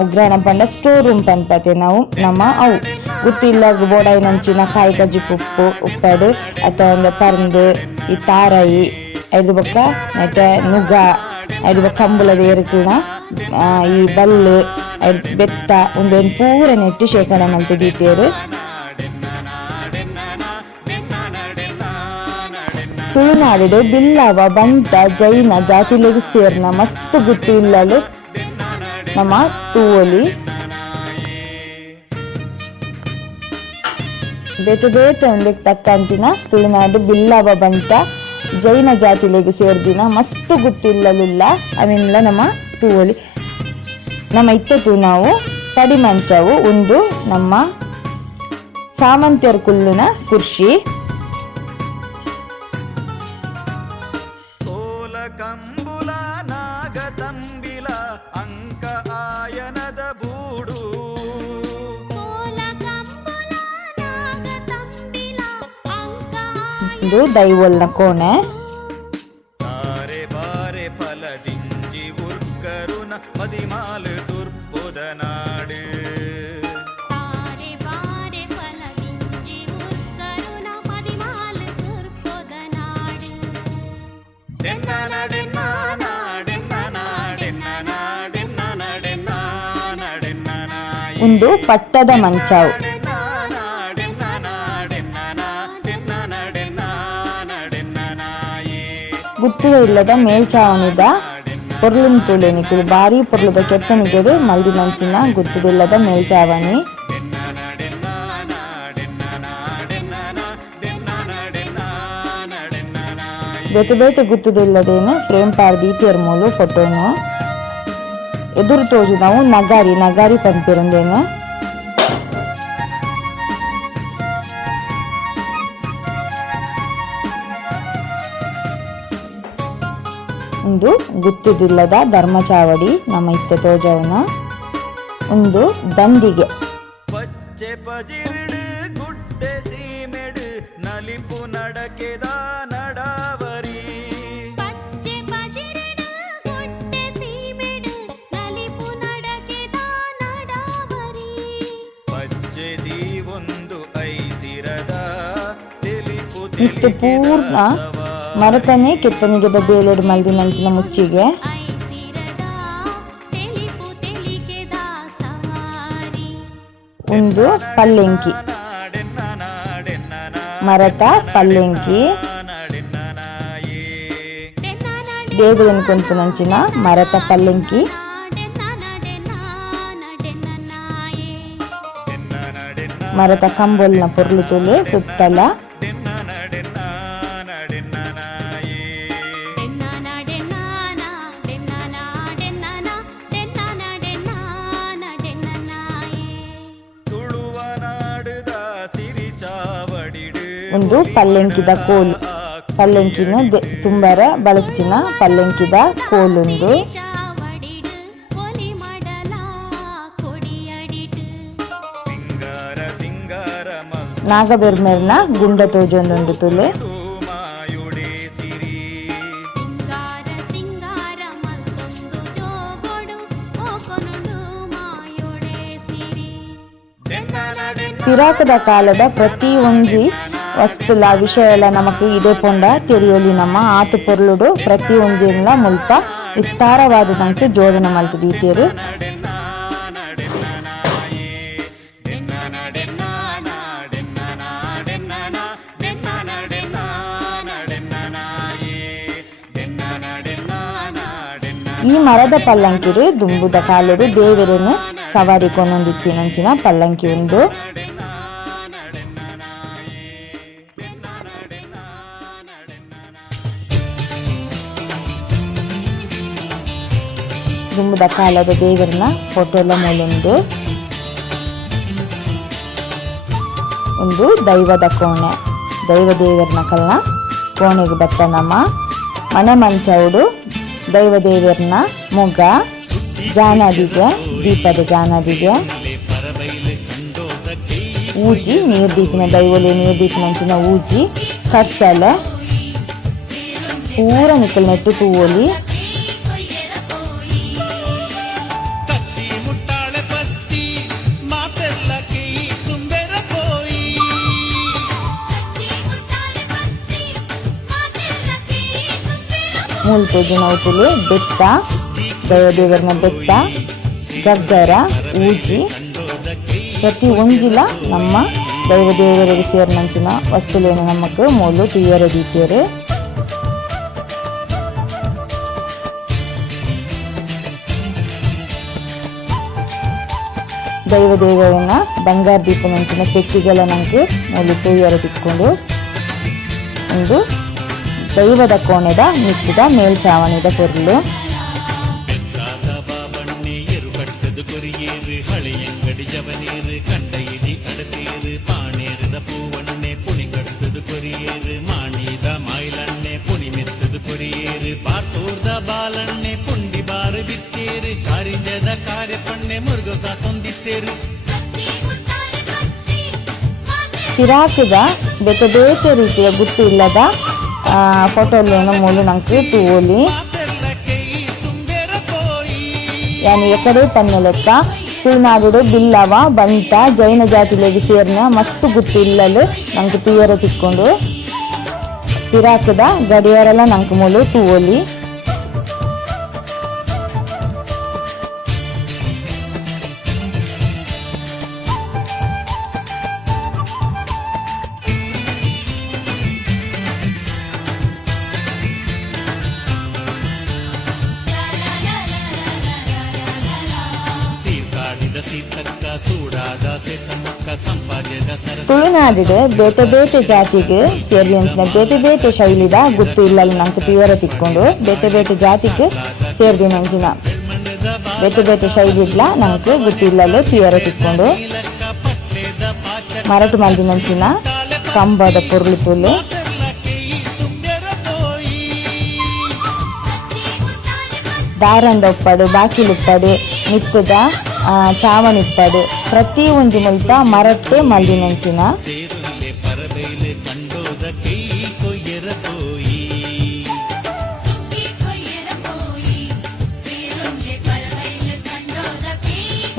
ಉಗ್ರಾಣ ಪಂಡ ಸ್ಟೋರ್ ರೂಮ್ ಪನ್ಪತೆ ನಾವು ನಮ್ಮ ಅವು ಗುತ್ತು ಇಲ್ಲ ಬೋಡಾಯಿ ನಂಚಿನ ಕಾಯಿ ಕಜ್ಜಿ ಉಪ್ಪು ಉಪ್ಪಡು ಅಥವಾ ಒಂದು ಪರಂದು ಈ ತಾರಾಯಿ ಐದು ಬೊಕ್ಕ ನೆಟ್ಟೆ ನುಗ್ಗ ಐದು ಬೊಕ್ಕ ಕಂಬುಳದ ಎರಕ್ಲನ ಈ ಬಲ್ಲು ಬೆತ್ತ ಒಂದೊಂದು ಪೂರ ನೆಟ್ಟು ಶೇಖರಣೆ ಮಲ್ತಿದ್ದೀತೇರು ತುಳುನಾಡು ಬಿಲ್ಲವ ಬಂಟ ಜೈನ ಜಾತಿಲೆಗ್ ಸೇರ್ನ ಮಸ್ತ್ ಗುತ್ತು ಇಲ್ಲಲು ನಮ್ಮ ತೂವೊಲಿ ಬೇತೆ ಬೇತೆ ಒಂದಕ್ಕೆ ತಕ್ಕಂತಿನ ತುಳುನಾಡು ಬಿಲ್ಲವ ಬಂಟ ಜೈನ ಜಾತಿಲೆಗ್ ಸೇರ್ದಿನ ಮಸ್ತ್ ಗುತ್ತಿಲ್ಲಲುಲ್ಲ ಅವಿನ್ಲ ನಮ್ಮ ತೂವೊಲಿ ನಮ್ಮ ಇತ್ತತು ನಾವು ತಡಿ ಮಂಚವು ಒಂದು ನಮ್ಮ ಸಾಮಂತ್ಯರ ಕುಲ್ಲಿನ ಕುರ್ಶಿ ಕಂಬುಲ ನಾಗತಂಬಿಲ ಅಂಕ ಆಯನದ ಬೂಡು ಇದು ದೈವಲ್ನ ಕೋಣೆ ತಾರೆ ಬಾರೆ ಫಲದಿಂಜಿ ಉರ್ಕರುನ ಮದಿಮಾಲು ಸುರ್ಪುದ ನಾಡು ಒಂದು ಪಟ್ಟದ ಮಂಚವು ಗುತ್ತಿಗೆ ಇಲ್ಲದ ಮೇಲ್ಚಾವಣಿದ ಪೊರ್ಲುನ್ ತುಳೆನಿಕುಲು ಭಾರಿ ಪೊರ್ಲುದ ಕೆತ್ತನಿಗೆಡು ಮಲ್ದಿನಂಚಿನ ಗುತ್ತಿದಿಲ್ಲದ ಮೇಲ್ಚಾವಣಿ ಬೇತೆ ಬೇತೆ ಗುತ್ತುದಿಲ್ಲದೇನು ಫ್ರೇಮ್ ಪಾರ್ದಿ ತೆರ್ಮೂಲು ಫೋಟೋನು ಎದುರು ತೋಜು ನಾವು ನಗಾರಿ ಪಂಪಿರಂದೇನು ಒಂದು ಗುತ್ತುದಿಲ್ಲದ ಧರ್ಮಚಾವಡಿ ನಮ್ಮ ಇತ್ತ ತೋಜವನ ಒಂದು ದಂಡಿಗೆ ಗುಡ್ಡೆ ಸೀಮೆಡು ನಲಿಪು ನಡಕೆದ ನಡಾವರಿ ಇತ್ತು ಪೂರ್ಣ ಮರತನೇ ಕೆತ್ತನಿಗೆದ ಬೇಲೆಡು ಮಲ್ದಿನಂಚಿನ ಮುಚ್ಚಿಗೆ ಒಂದು ಪಲ್ಲೆಂಕಿ ಮರತ ಪಲ್ಲೆಂಕಿ ದೇವರನ್ನು ಕೊಂತನಂಚಿನ ಮರತ ಪಲ್ಲೆಂಕಿ ಮರತ ಕಂಬೊಲ್ನ ಪೊರ್ಲು ತುಲೆ ಸುತ್ತಲ ಒಂದು ಪಲ್ಲೆಂಕಿದ ಕೋಲು ಪಲ್ಲೆಂಕಿನ ತುಂಬರ ಬಳಸ್ತಿನ ಪಲ್ಲೆಂಕಿದ ಕೋಲುಂದು ನಾಗಬೆರ್ಮೆರ್ನ ಗುಂಡ ತೋಜೊಂದುಂಡು ತುಲೆ ಪಿರಾಕದ ಕಾಲದ ಪ್ರತಿ ಒಂಜಿ ವಸ್ತುಲ ವಿಷಯಲ ನಮಕ್ ಇಡೆ ಪೊಂಡ ತೆರಿಯೋಲಿ ನಮ್ಮ ಆತು ಪೊರ್ಲುಡು ಪ್ರತಿ ಒಂಜಿಲ ಮುಲ್ಪ ವಿಸ್ತಾರವಾದದಂಕ್ ಜೋಡಣೆ ಮಲ್ತದೀತೇರು ಈ ಮರದ ಪಲ್ಲಂಕಿರು ದುಂಬುದ ಕಾಲುಡು ದೇವರನ್ನು ಸವಾರಿ ಕೊನೊಂದಿತ್ತಿನಂಚಿನ ಪಲ್ಲಂಕಿ ಉಂಡು ದುಂಬುದ ಕಾಲದ ದೇವರನ ಫೋಟೋಲ ಮೂಲುಂಡು ಒಂದು ದೈವದ ಕೋಣೆ ದೈವ ದೇವರನ ಕಲ್ನ ಕೋಣೆಗೆ ಬತ್ತ ನಮ್ಮ ಮನೆ ಮಂಚವುಡು ದೈವ ದೇವರನ ಮೊಗ ಜಾನದಿಗೆ ದೀಪದ ಜಾನದಿಗೆ ಊಜಿ ನೀರ್ದೀಪಿನ ದೈವಲೆ ನೀರ್ದೀಪಿನಂಚಿನ ಊಜಿ ಕರ್ಸಲೆ ಪೂರ ನಿಕ್ಕಲ್ ನೆಟ್ಟು ತೂವೊಲಿ ಮೂಲ ತೋಜುನವುತುಲು ಬೆತ್ತ ದೈವದೇವರನ ಬೆತ್ತ ಗಗ್ಗರ ಊಜಿ ಪ್ರತಿ ಒಂಜಿಲ ನಮ್ಮ ದೈವದೇವರಿಗೆ ಸೇರಿನಂಚಿನ ವಸ್ತುಲೇನು ನಮಕ್ ಮೂಲು ತುಯ್ಯರ ದೀತಿಯರು ದೈವದೇವನ ಬಂಗಾರ ದೀಪನಂಚಿನ ಪೆಟ್ಟಿಗೆಲ್ಲ ನಂಗೆ ಮೂಲು ತೂಯರ ತಿಕ್ಕೊಂಡು ಒಂದು ದೈವದ ಕೋಣೆದ ಮಿತ್ತದ ಮೇಲ್ಚಾವಣಿದ ಪೊರ್ಲು ಪಿರಾಕದ ಬೇತೆ ಬೇತೆ ರೀತಿಯ ಗುತ್ತು ಇಲ್ಲದ ಫೋಟೋಲೇನೋ ಮೂಲು ನಂಗೆ ತೂವೋಲಿ ಯಾನಿ ಎಕಡೆ ಪನ್ನೆ ಲೆಕ್ಕ ತುಳುನಾಡು ಬಿಲ್ಲವ ಬಂಟ ಜೈನ ಜಾತಿಲೆಗೆ ಸೇರಿನ ಮಸ್ತ್ ಗುತ್ತು ಇಲ್ಲಲು ನಂಗೆ ತೂಯರ ತಿಕ್ಕೊಂಡು ಪಿರಾಕದ ಗಡಿಯಾರೆಲ್ಲ ನಂಗೆ ಮೂಲು ತೂವೋಲಿ ತುಳುನಾಡಿದ ಬೇತೆ ಬೇತೆ ಜಾತಿಗೆ ಸೇರಿದಂಚಿನ ಬೇತೆ ಬೇತೆ ಶೈಲಿದ ಗುತ್ತು ಇಲ್ಲಲು ನಂಗೆ ತೂಯರ ತಿಕ್ಕೊಂಡು ಬೇತೆ ಬೇತೆ ಜಾತಿಗೆ ಸೇರಿದಂಚಿನ ಬೇತೆ ಬೇತೆ ಶೈಲಿಡ್ಲ ನಂಗೆ ಗುತ್ತು ಇಲ್ಲಲು ತೂಯರ ತಿಕ್ಕೊಂಡು ಮರಟು ಮಂದಿನಂಚಿನ ಕಂಬದ ಪೊರ್ಲು ತುಲೆ ದಾರಂದ ಉಪ್ಪಡು ಬಾಕಿಲು ಉಪ್ಪಡು ಮಿತ್ತದ ಚಾವಣಿ ಉಪ್ಪಡು ಪ್ರತಿ ಒಂಜಿ ಮುಲ್ಪ ಮರಟ್ಟೆ ಮಲ್ದಿನಂಚಿನ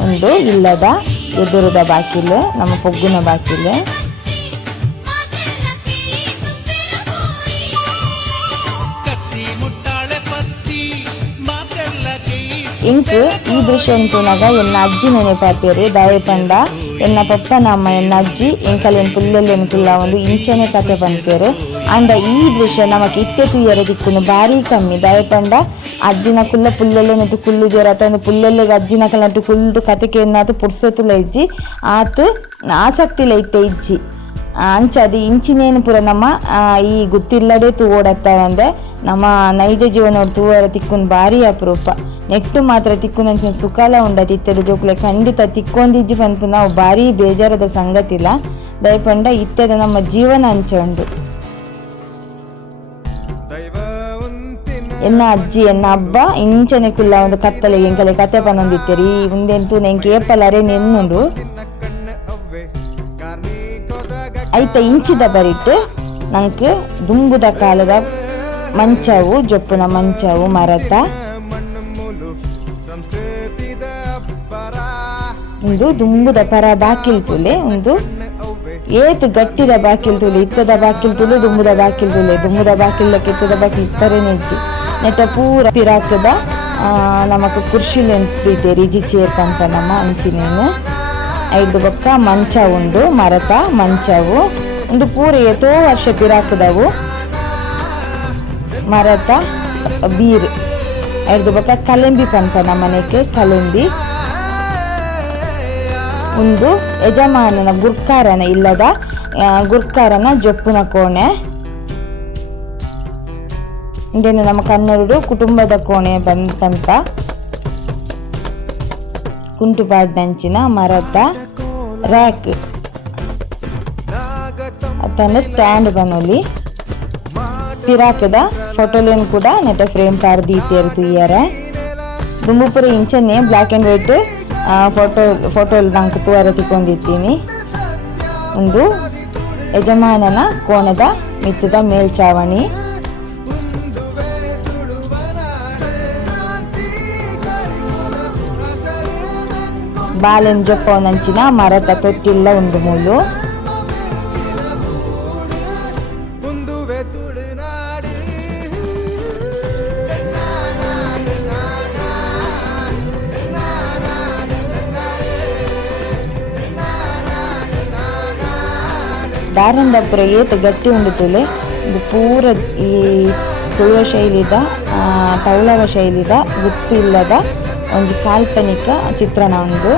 ಒಂದು ಇಲ್ಲದ ಎದುರದ ಬಾಕಿಲು ನಮ್ಮ ಪೊಗ್ಗುನ ಬಾಕಿಲು ಇಂಕ್ ಈ ದೃಶ್ಯ ಅಂತೂನಾಗ ಎನ್ನ ಅಜ್ಜಿ ನೆನಪಾತಿರು ದಾಯ ಪಂಡ ಎನ್ನ ಪಪ್ಪನ ಅಮ್ಮ ಎನ್ನ ಅಜ್ಜಿ ಎಂಕಲೇನು ಪುಲ್ಲೆಲ್ಲೇನು ಕುಲ್ಲ ಒಂದು ಇಂಚನೆ ಕತೆ ಬಂತೇರು ಅಂಡ ಈ ದೃಶ್ಯ ನಮಕ್ ಇತ್ತೆ ತೂಯರ ದಿಕ್ಕುನು ಭಾರಿ ಕಮ್ಮಿ ದಾಯ ಪಂಡ ಅಜ್ಜಿನ ಕುಲ್ಲ ಪುಲ್ಲೆಲ್ಲೆ ನೆಟ್ಟು ಕುಲ್ಲು ಜೋರ ಆತ ಪುಲ್ಲೆಲ್ಲೆಗೆ ಅಜ್ಜಿನ ಕಲ್ಲ ನೆಟ್ಟು ಕುಲ್ದು ಕತೆಗೆ ಏನಾತು ಪುಡ್ಸೋತುಲ ಇಜ್ಜಿ ಆತು ಆಸಕ್ತಿಲ ಇತ್ತೆ ಇಜ್ಜಿ ಅಂಚದು ಇಂಚಿನೇನು ಪೂರ ನಮ್ಮ ಈ ಗುತ್ತಿಲ್ಲಡೆ ತೂವೋಡತ್ತಾವಂದೆ ನಮ್ಮ ನೈಜ ಜೀವನ ತೂವರ ತಿಕ್ಕುನ್ ಭಾರಿ ಅಪರೂಪ ನೆಟ್ಟು ಮಾತ್ರ ತಿಕ್ಕುನಂಚಿನ ಸುಖಲ ಉಂಡ ತಿತ್ತದ ಜೋಕ್ಲೆ ಖಂಡಿತ ತಿಕ್ಕೊಂದಿಜ್ಜಿ ಪನ್ಪು ನಾವು ಭಾರಿ ಬೇಜಾರದ ಸಂಗತಿಲ್ಲ ದಯಪಂಡ ಇತ್ತದ ನಮ್ಮ ಜೀವನ ಅಂಚ ಉಂಡು ಎನ್ನ ಅಜ್ಜಿ ಎನ್ನ ಹಬ್ಬ ಇಂಚನೆ ಕುಲ್ಲ ಒಂದು ಕತ್ತಲೆ ಎಂಕಲೆ ಕತೆ ಪನ್ನೊಂದಿತ್ತೇರಿ ಮುಂದೆಂತೂ ನೆಂಗೆ ಏಪಲರೆ ನೆನ್ನುಂಡು ಐತ ಇಂಚಿದ ಬರಿಟ್ಟು ನಂಗೆ ದುಂಬುದ ಕಾಲದ ಮಂಚವು ಜೊಪ್ಪುನ ಮಂಚವು ಮರತ ಒಂದು ದುಂಬುದ ಪರ ಬಾಕಿಲ್ ತುಲೆ ಒಂದು ಏತು ಗಟ್ಟಿದ ಬಾಕಿಲ್ ತುಲೆ ಇತ್ತದ ಬಾಕಿಲ್ ತುಲೆ ದುಂಬುದ ಬಾಕಿಲ್ ತುಲೆ ದುಂಬುದ ಬಾಕಿಲ್ಲಕ್ಕೆ ಇತ್ತದ ಬಾಕಿಲ್ ಇಪ್ಪರೆ ನೆಜ್ಜಿ ನೆಟ್ಟ ಪೂರ ಪಿರಾಕದ ನಮಕ್ ಕುರ್ಶಿಲೆಂತಿದ್ದೆ ರಿಜಿ ಚೇರ್ ಪಂಪ ನಮ್ಮ ಅಂಚಿನೇನು ಐದು ಬೊಕ್ಕ ಮಂಚ ಉಂಡು ಮರತ ಮಂಚವು ಒಂದು ಪೂರ ಎತೋ ವರ್ಷ ಪಿರಾಕದವು ಮರತ ಬೀರ್ ಐದು ಬೊಕ್ಕ ಕಲೆಂಬಿ ಪಂಪ ನಮ್ಮನೆಗೆ ಕಲೆಂಬಿ ಒಂದು ಯಜಮಾನನ ಗುರ್ಕಾರನ ಇಲ್ಲದ ಗುರ್ಕಾರನ ಜೊಪ್ಪುನ ಕೋಣೆ ಇಂದೇನು ನಮ್ಮ ಕನ್ನಡ ಕುಟುಂಬದ ಕೋಣೆ ಬಂತ ಕುಂಟುಪಾಡ್ನಂಚಿನ ಮರದ ರ್ಯಾಕ್ ಅತನ ಸ್ಟ್ಯಾಂಡ್ ಬನ್ನೊಲಿ ಪಿರಾಕದ ಫೋಟೋಲೇನು ಕೂಡ ನೆಟ ಫ್ರೇಮ್ ಪಾರ್ದಿ ಇತ್ತೇರು ತುಯ್ಯಾರೆ ದುಂಬುಪುರ ಇಂಚನೆ ಬ್ಲ್ಯಾಕ್ ಆ್ಯಂಡ್ ವೈಟ್ ಫೋಟೋ ನಂಗೆ ತೂವರ ತಿಕ್ಕೊಂಡಿದ್ದೀನಿ ಒಂದು ಯಜಮಾನನ ಕೋಣದ ಮಿತ್ತದ ಮೇಲ್ಚಾವಣಿ ಬಾಲೆನ್ ಜೊಪ್ಪವನಂಚಿನ ಮರದ ತೊಟ್ಟಿಲ್ಲ ಉಂಡು ಮೂಲು ದಾರಂದಪುರ ಏತು ಗಟ್ಟಿ ಉಂಡು ತುಲೆ ಇದು ಪೂರ ಈ ತುಳುವ ಶೈಲಿದ ತೌಳವ ಶೈಲಿದ ಗುತ್ತು ಇಲ್ಲದ ಒಂದು ಕಾಲ್ಪನಿಕ ಚಿತ್ರಣ ಒಂದು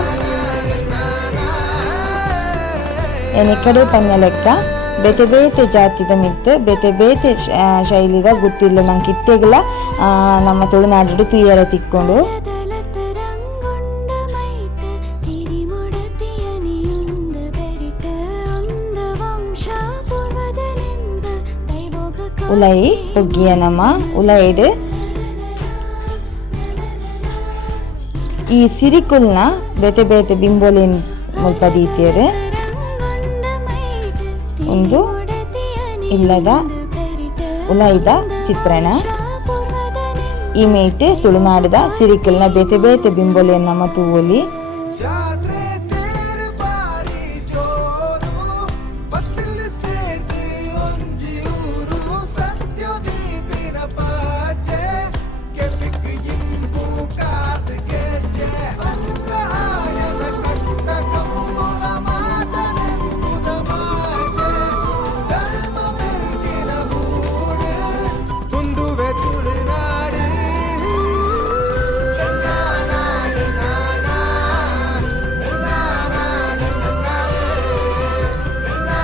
ಎನಕಡೆ ಪಂಜ ಲೆಕ್ಕ ಬೇತೆ ಬೇತೆ ಜಾತಿದ ಮಿತ್ತು ಬೇತೆ ಬೇತೆ ಶೈಲಿದ ಗೊತ್ತಿಲ್ಲ ನಂಗೆ ಇತ್ತೆಗಲ ನಮ್ಮ ತುಳುನಾಡು ತುಯ್ಯರ ತಿಕ್ಕೊಂಡು ಉಲೈ ಪೊಗ್ಗಿಯ ನಮ್ಮ ಉಲೈಡ್ ಈ ಸಿರಿಕುಲ್ನ ಬೇತೆ ಬೇತೆ ಬಿಂಬೋಲಿನ್ ಮುಲ್ಪ ದೀತೇರು ಒಂದು ಇಲ್ಲದ ಉಲೈದ ಚಿತ್ರಣ ಈ ಮೇಟ್ ತುಳುನಾಡದ ಸಿರಿಕಲ್ನ ಬೇತೆ ಬೇತೆ ಬಿಂಬೋಲಿಯನ್ ನಮ್ಮ ತೂವೊಲಿ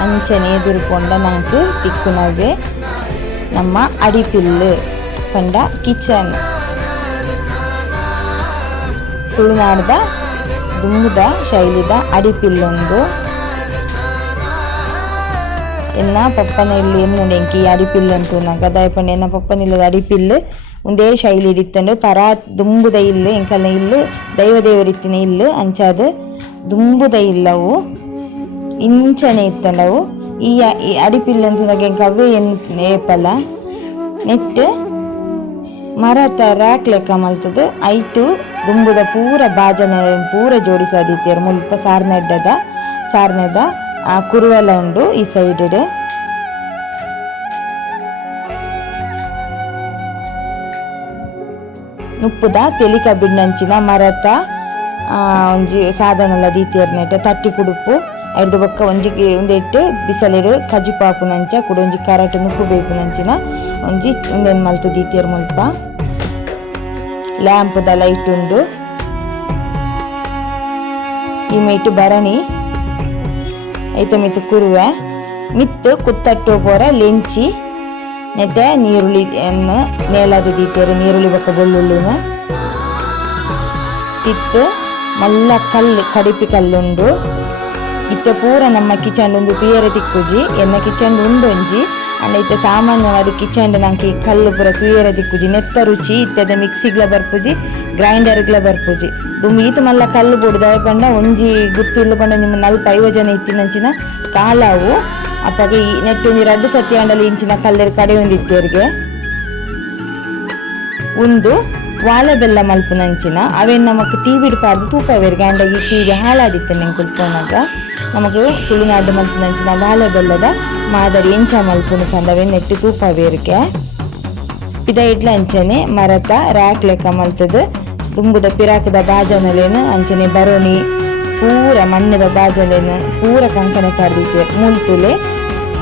ಅಂಚನೆ ಎದುರುಕೊಂಡ ನಂಗೆ ತಿಕ್ಕುನವ್ವೆ ನಮ್ಮ ಅಡಿಪಿಲ್ಲು ಪಂಡ ಕಿಚನ್ ತುಳುನಾಡದ ದುಂಬುದ ಶೈಲಿದ ಅಡಿಪಿಲ್ಲೊಂದು ಎನ್ನ ಪಪ್ಪನ ಇಲ್ಲಿ ಎನ್ನುಂಡೆಂಕಿ ಅಡಿಪಿಲ್ಲು ಅಂತೂ ಗದಾಯ ಪಂಡ ಎನ್ನ ಪಪ್ಪನ ಇಲ್ಲದ ಅಡಿಪಿಲ್ಲು ಒಂದೇ ಶೈಲಿ ಇಡಿತ್ತಂಡು ಪರಾ ದುಂಬುದ ಇಲ್ಲು ಎಂಕಲ್ನ ಇಲ್ಲು ದೈವದೇವರಿತ್ತಿನ ಇಲ್ಲು ಅಂಚಾದ ದುಂಬುದ ಇಲ್ಲವು ಇಂಚನೆ ಇತ್ತಂಡವು ಈ ಅಡಿಪಿಲ್ಲು ಅಂತಂದಾಗ ಕವ್ವೆ ಏಪಲ್ಲ ನೆಟ್ಟು ಮರತ ರ್ಯಾಕ್ ಲೆಕ್ಕ ಮಲ್ತದು ಐಟು ದುಂಬುದ ಪೂರ ಬಾಜನ ಪೂರ ಜೋಡಿಸದಿತ್ತೀರು ಮುಲ್ಪ ಸಾರ್ನೆದ ಕುರುವಲ ಉಂಡು ಈ ಸೈಡ್ ನುಪ್ಪುದ ತೆಲಿಕ ಬಿಡ್ನಂಚಿನ ಮರತ ಒಂಜಿ ಸಾಧನಲ ದೀತಿಯರ್ ನೆಟ್ಟ ತಟ್ಟಿ ಕುಡುಪು ಐದು ಬೊಕ್ಕ ಒಂಜಿ ಉಂದೆಟ್ಟು ಬಿಸಲೆಡು ಕಜಿ ಪಾಪು ನಂಚ ಕೂಡ ಒಂಜಿ ಕರಟು ನುಪ್ಪು ಬೇಕು ನಂಚಿನ ಒಂಜಿ ಉಂದೆನ್ ಮಲ್ತು ದೀತಿಯರ್ ಮುಲ್ಪ ಲ್ಯಾಂಪ್ದ ಲೈಟ್ ಉಂಡು ಈ ಮೇಟು ಭರಣಿ ಐತ ಮಿತ್ತು ಕುರುವೆ ಮಿತ್ತು ಕುತ್ತಟ್ಟು ಪೋರ ಲೆಂಚಿ ನೆಟ್ಟ ನೀರುಳ್ಳಿ ನೇಲಾದ ದೀತಿಯರು ನೀರುಳ್ಳಿ ಬೊಕ್ಕ ಬೆಳ್ಳುಳ್ಳಿನ ತಿತ್ತು ಮಲ್ಲ ಕಲ್ಲು ಕಡಿಪಿ ಕಲ್ಲುಂಡು ಇತ್ತೆ ಪೂರ ನಮ್ಮ ಕಿಚನ್ ಒಂದು ತುಯರೆ ತಿಕ್ಕುಜಿ ಎನ್ನ ಕಿಚನ್ ಉಂಡೊಂಜಿ ಅಂಡ ಇತ್ತೆ ಸಾಮಾನ್ಯವಾದ ಕಿಚನ್ ನಂಗೆ ಕಲ್ಲು ಪೂರ ತುಯರೆ ತಿಕ್ಕುಜಿ ನೆತ್ತ ರುಚಿ ಇತ್ತದ ಮಿಕ್ಸಿಗ್ಲ ಬರ್ಪುಜಿ ಗ್ರೈಂಡರ್ಗ್ಲ ಬರ್ಪುಜಿ ದುಮ್ಮಿ ಈತು ಮಲ್ಲ ಕಲ್ಲು ಬುಡ್ದ ಪಂಡ ಒಂಜಿ ಗುತ್ತಿಲ್ಲು ಪಂಡ ನಿಮ್ಮ ನಲ್ಪ 5 ಜನ ಇತ್ತಿನಂಚಿನ ಕಾಲಾವು ಅಪ್ಪಗೆ ನೆಟ್ಟು ಒಂಜಿ 2 ಸತಿ ಅಂಡಲ್ಲಿ ಇಂಚಿನ ಕಲ್ಲರ್ ಕಡೆ ಒಂದಿತ್ತೇರ್ಗೆ ಒಂದು ವಾಳೆ ಬೆಲ್ಲ ಮಲ್ಪುನಂಚಿನ ಅವೇನು ನಮಗೆ ಟಿವಿ ಪಾರ್ದು ತೂಪವೇರ್ಗೆ ಅಂಡ ಈ ಟಿವಿ ಹಾಳಾದಿತ್ತು ನಂಗೆ ಕುತ್ಕೊಂಡಾಗ ನಮಗೆ ತುಳುನಾಡು ಮಲ್ಪುನಂಚಿನ ವಾಳೆ ಬೆಲ್ಲದ ಮಾದರಿ ಎಂಚ ಮಲ್ಪುನ ಕಂದವೇ ನೆಟ್ಟು ತೂಪವೇರ್ಗೆ ಇದ ಇಡ್ಲ ಅಂಚನೆ ಮರತ ರ್ಯಾಕ್ ಲೆಕ್ಕ ಮಲ್ತದು ದುಂಬುದ ಪಿರಾಕದ ಬಾಜನಲೇನು ಅಂಚನೆ ಬರೋಣಿ ಪೂರ ಮಣ್ಣದ ಬಾಜಲೇನು ಪೂರ ಕಂಕನೆ ಪಾಡ್ದಿತ್ತು ಮುಲ್ತುಲೆ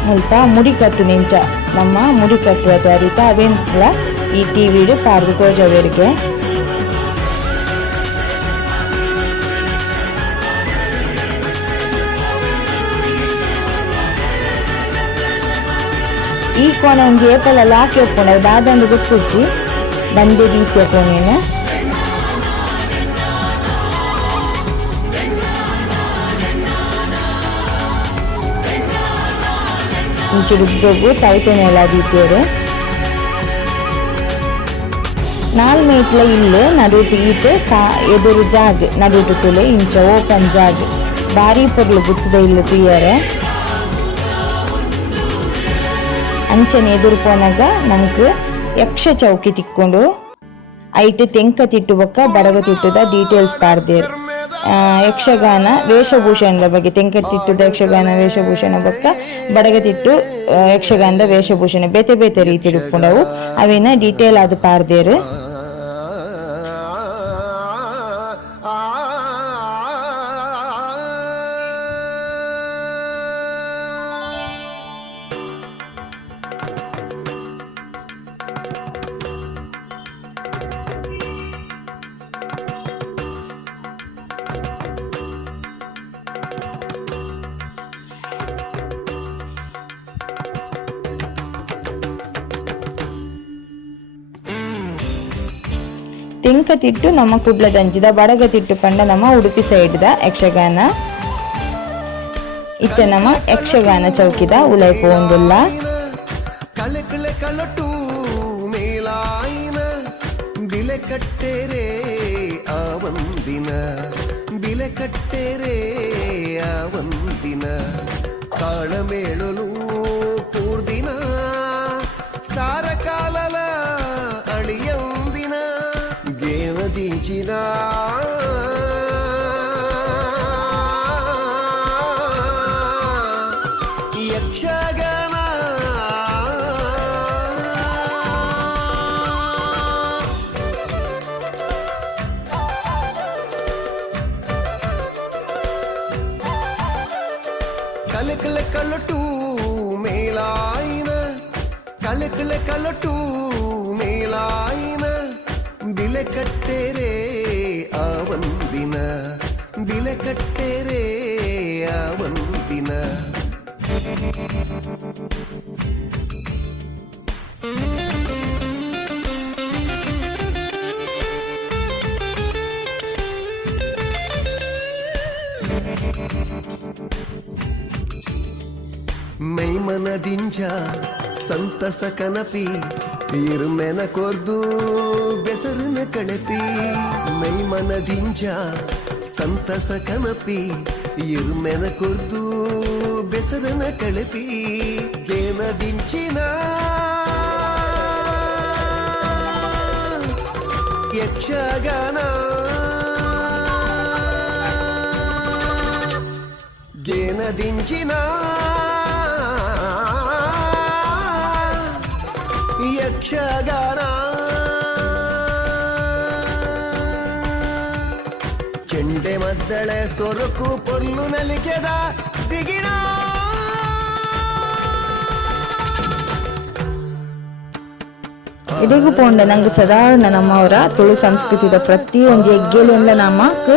ಮುಲ್ಪ ಮುಡಿ ಕಟ್ಟು ನೆಂಚ ನಮ್ಮ ಮುಡಿ ಕಟ್ಟುವ ತಯಾರಿತ ಅವೇನ್ಲ ಈ ಟಿವಿಡು ಪಾರ್ದು ತೋಜವೇರ್ಗೆ ಈ ಕೋಣೆ ಒಂಜಿ ಏಪಲೆಲ್ಲ ಹಾಕಿ ಒಪ್ಕೊಂಡ ದಾದಂದು ಗೊತ್ತುಚ್ಚಿ ಬಂದೆ ದೀತಿ ಕೋಣೆನ ಇಂಚುಡುದ್ದೋಗು ತೈತನೆಲ್ಲ ದೀತಿಯರು 4 ಮೀಟ್ಲ ಇಲ್ಲು ನಡುಟು ಈತು ಎದುರು ಜಾಗ್ ನಡುಟು ತುಲೆ ಇಂಚ ಓಪನ್ ಜಾಗ್ ಬಾರಿ ಪೊರ್ಲು ಗುತ್ತದ ಇಲ್ಲು ತುಯ್ಯರೆ ಅಂಚನೆ ಎದುರು ಪೋನಾಗ ನಂಗೆ ಯಕ್ಷ ಚೌಕಿ ತಿಕ್ಕೊಂಡು ಐಟ್ ತೆಂಕ ತಿಟ್ಟು ಬೊಕ್ಕ ಬಡಗ ತಿಟ್ಟುದ ಡೀಟೇಲ್ಸ್ ಪಾಡ್ದೇರು ಯಕ್ಷಗಾನ ವೇಷಭೂಷಣದ ಬಗ್ಗೆ ತೆಂಕ ತಿಟ್ಟುದ ಯಕ್ಷಗಾನ ವೇಷಭೂಷಣ ಬೊಕ್ಕ ಬಡಗ ತಿಟ್ಟು ಯಕ್ಷಗಾನದ ವೇಷಭೂಷಣ ಬೇತೆ ಬೇತೆ ರೀತಿ ಇಟ್ಕೊಂಡವು ಅವಿನ ಡೀಟೇಲ್ ಅದು ಪಾಡ್ದೇರು ತೆಂಕತಿಟ್ಟು ನಮ್ಮ ಕುಡ್ಲದಂಚಿದ ಬಡಗತಿಟ್ಟು ಪಂಡ ನಮ್ಮ ಉಡುಪಿ ಸೈಡ್ದ ಯಕ್ಷಗಾನ ಇತ್ತೆ ನಮ್ಮ ಯಕ್ಷಗಾನ ಚೌಕಿದ ಉಲೈ ಪೋಂದುಲ್ಲ ಬಿಲೆ ಕಟ್ಟೆರೆ ಆವಂದಿನ ಬಿಲೆ ಕಟ್ಟೆರೆ ಆವಂದಿನ ಕಾಳಮೇಳಲು ಕೂರ್ದಿನ ಸಾರ ಕಾಲಲ ಅಳಿಯಂದಿನ ಗೇವದೀಚಿನ ಯಕ್ಷಗಾನ ಕಲಟು ಮೇಲಾಯಿನ ಕಲಟು ಮೇಲಾಯಿನ ಬಿಲೆ ಕಟ್ಟೆರೆ ಆವಂದಿನ ಬಿಲೆ ಕಟ್ಟೆರೆ ಆವಂದಿನ ಮೈಮನದಿಂಜ ಸಂತಸ ಕನಪಿ ಇರುಮೆನ ಕೊರ್ದು ಬೆಸರಿನ ಕಳಪಿ ಮೈಮನದಿಂಜ ಸಂತಸ ಕನಪಿ ಇರುಮೆನ ಕೊರ್ದು ಬೆಸರನ ಕಳಪಿ ಗೇನದಿಂಚಿನ ಯಕ್ಷಗಾನ ಗೇನದಿಂಚಿನ ಯಕ್ಷಗಾನ ಚೆಂಡೆ ಮದ್ದಳೆ ಸೊರಕು ಪೊಲ್ಲು ನಲಿಕೆದ ದಿಗಿಣ ಇಡಿಗು ಪೋಂಡ ನಂಗೆ ಸಾಧಾರಣ ನಮ್ಮವರ ತುಳು ಸಂಸ್ಕೃತಿದ ಪ್ರತಿ ಒಂಜಿ ಎಗ್ಗೆಲೆಲ್ಲ ನಮಕ್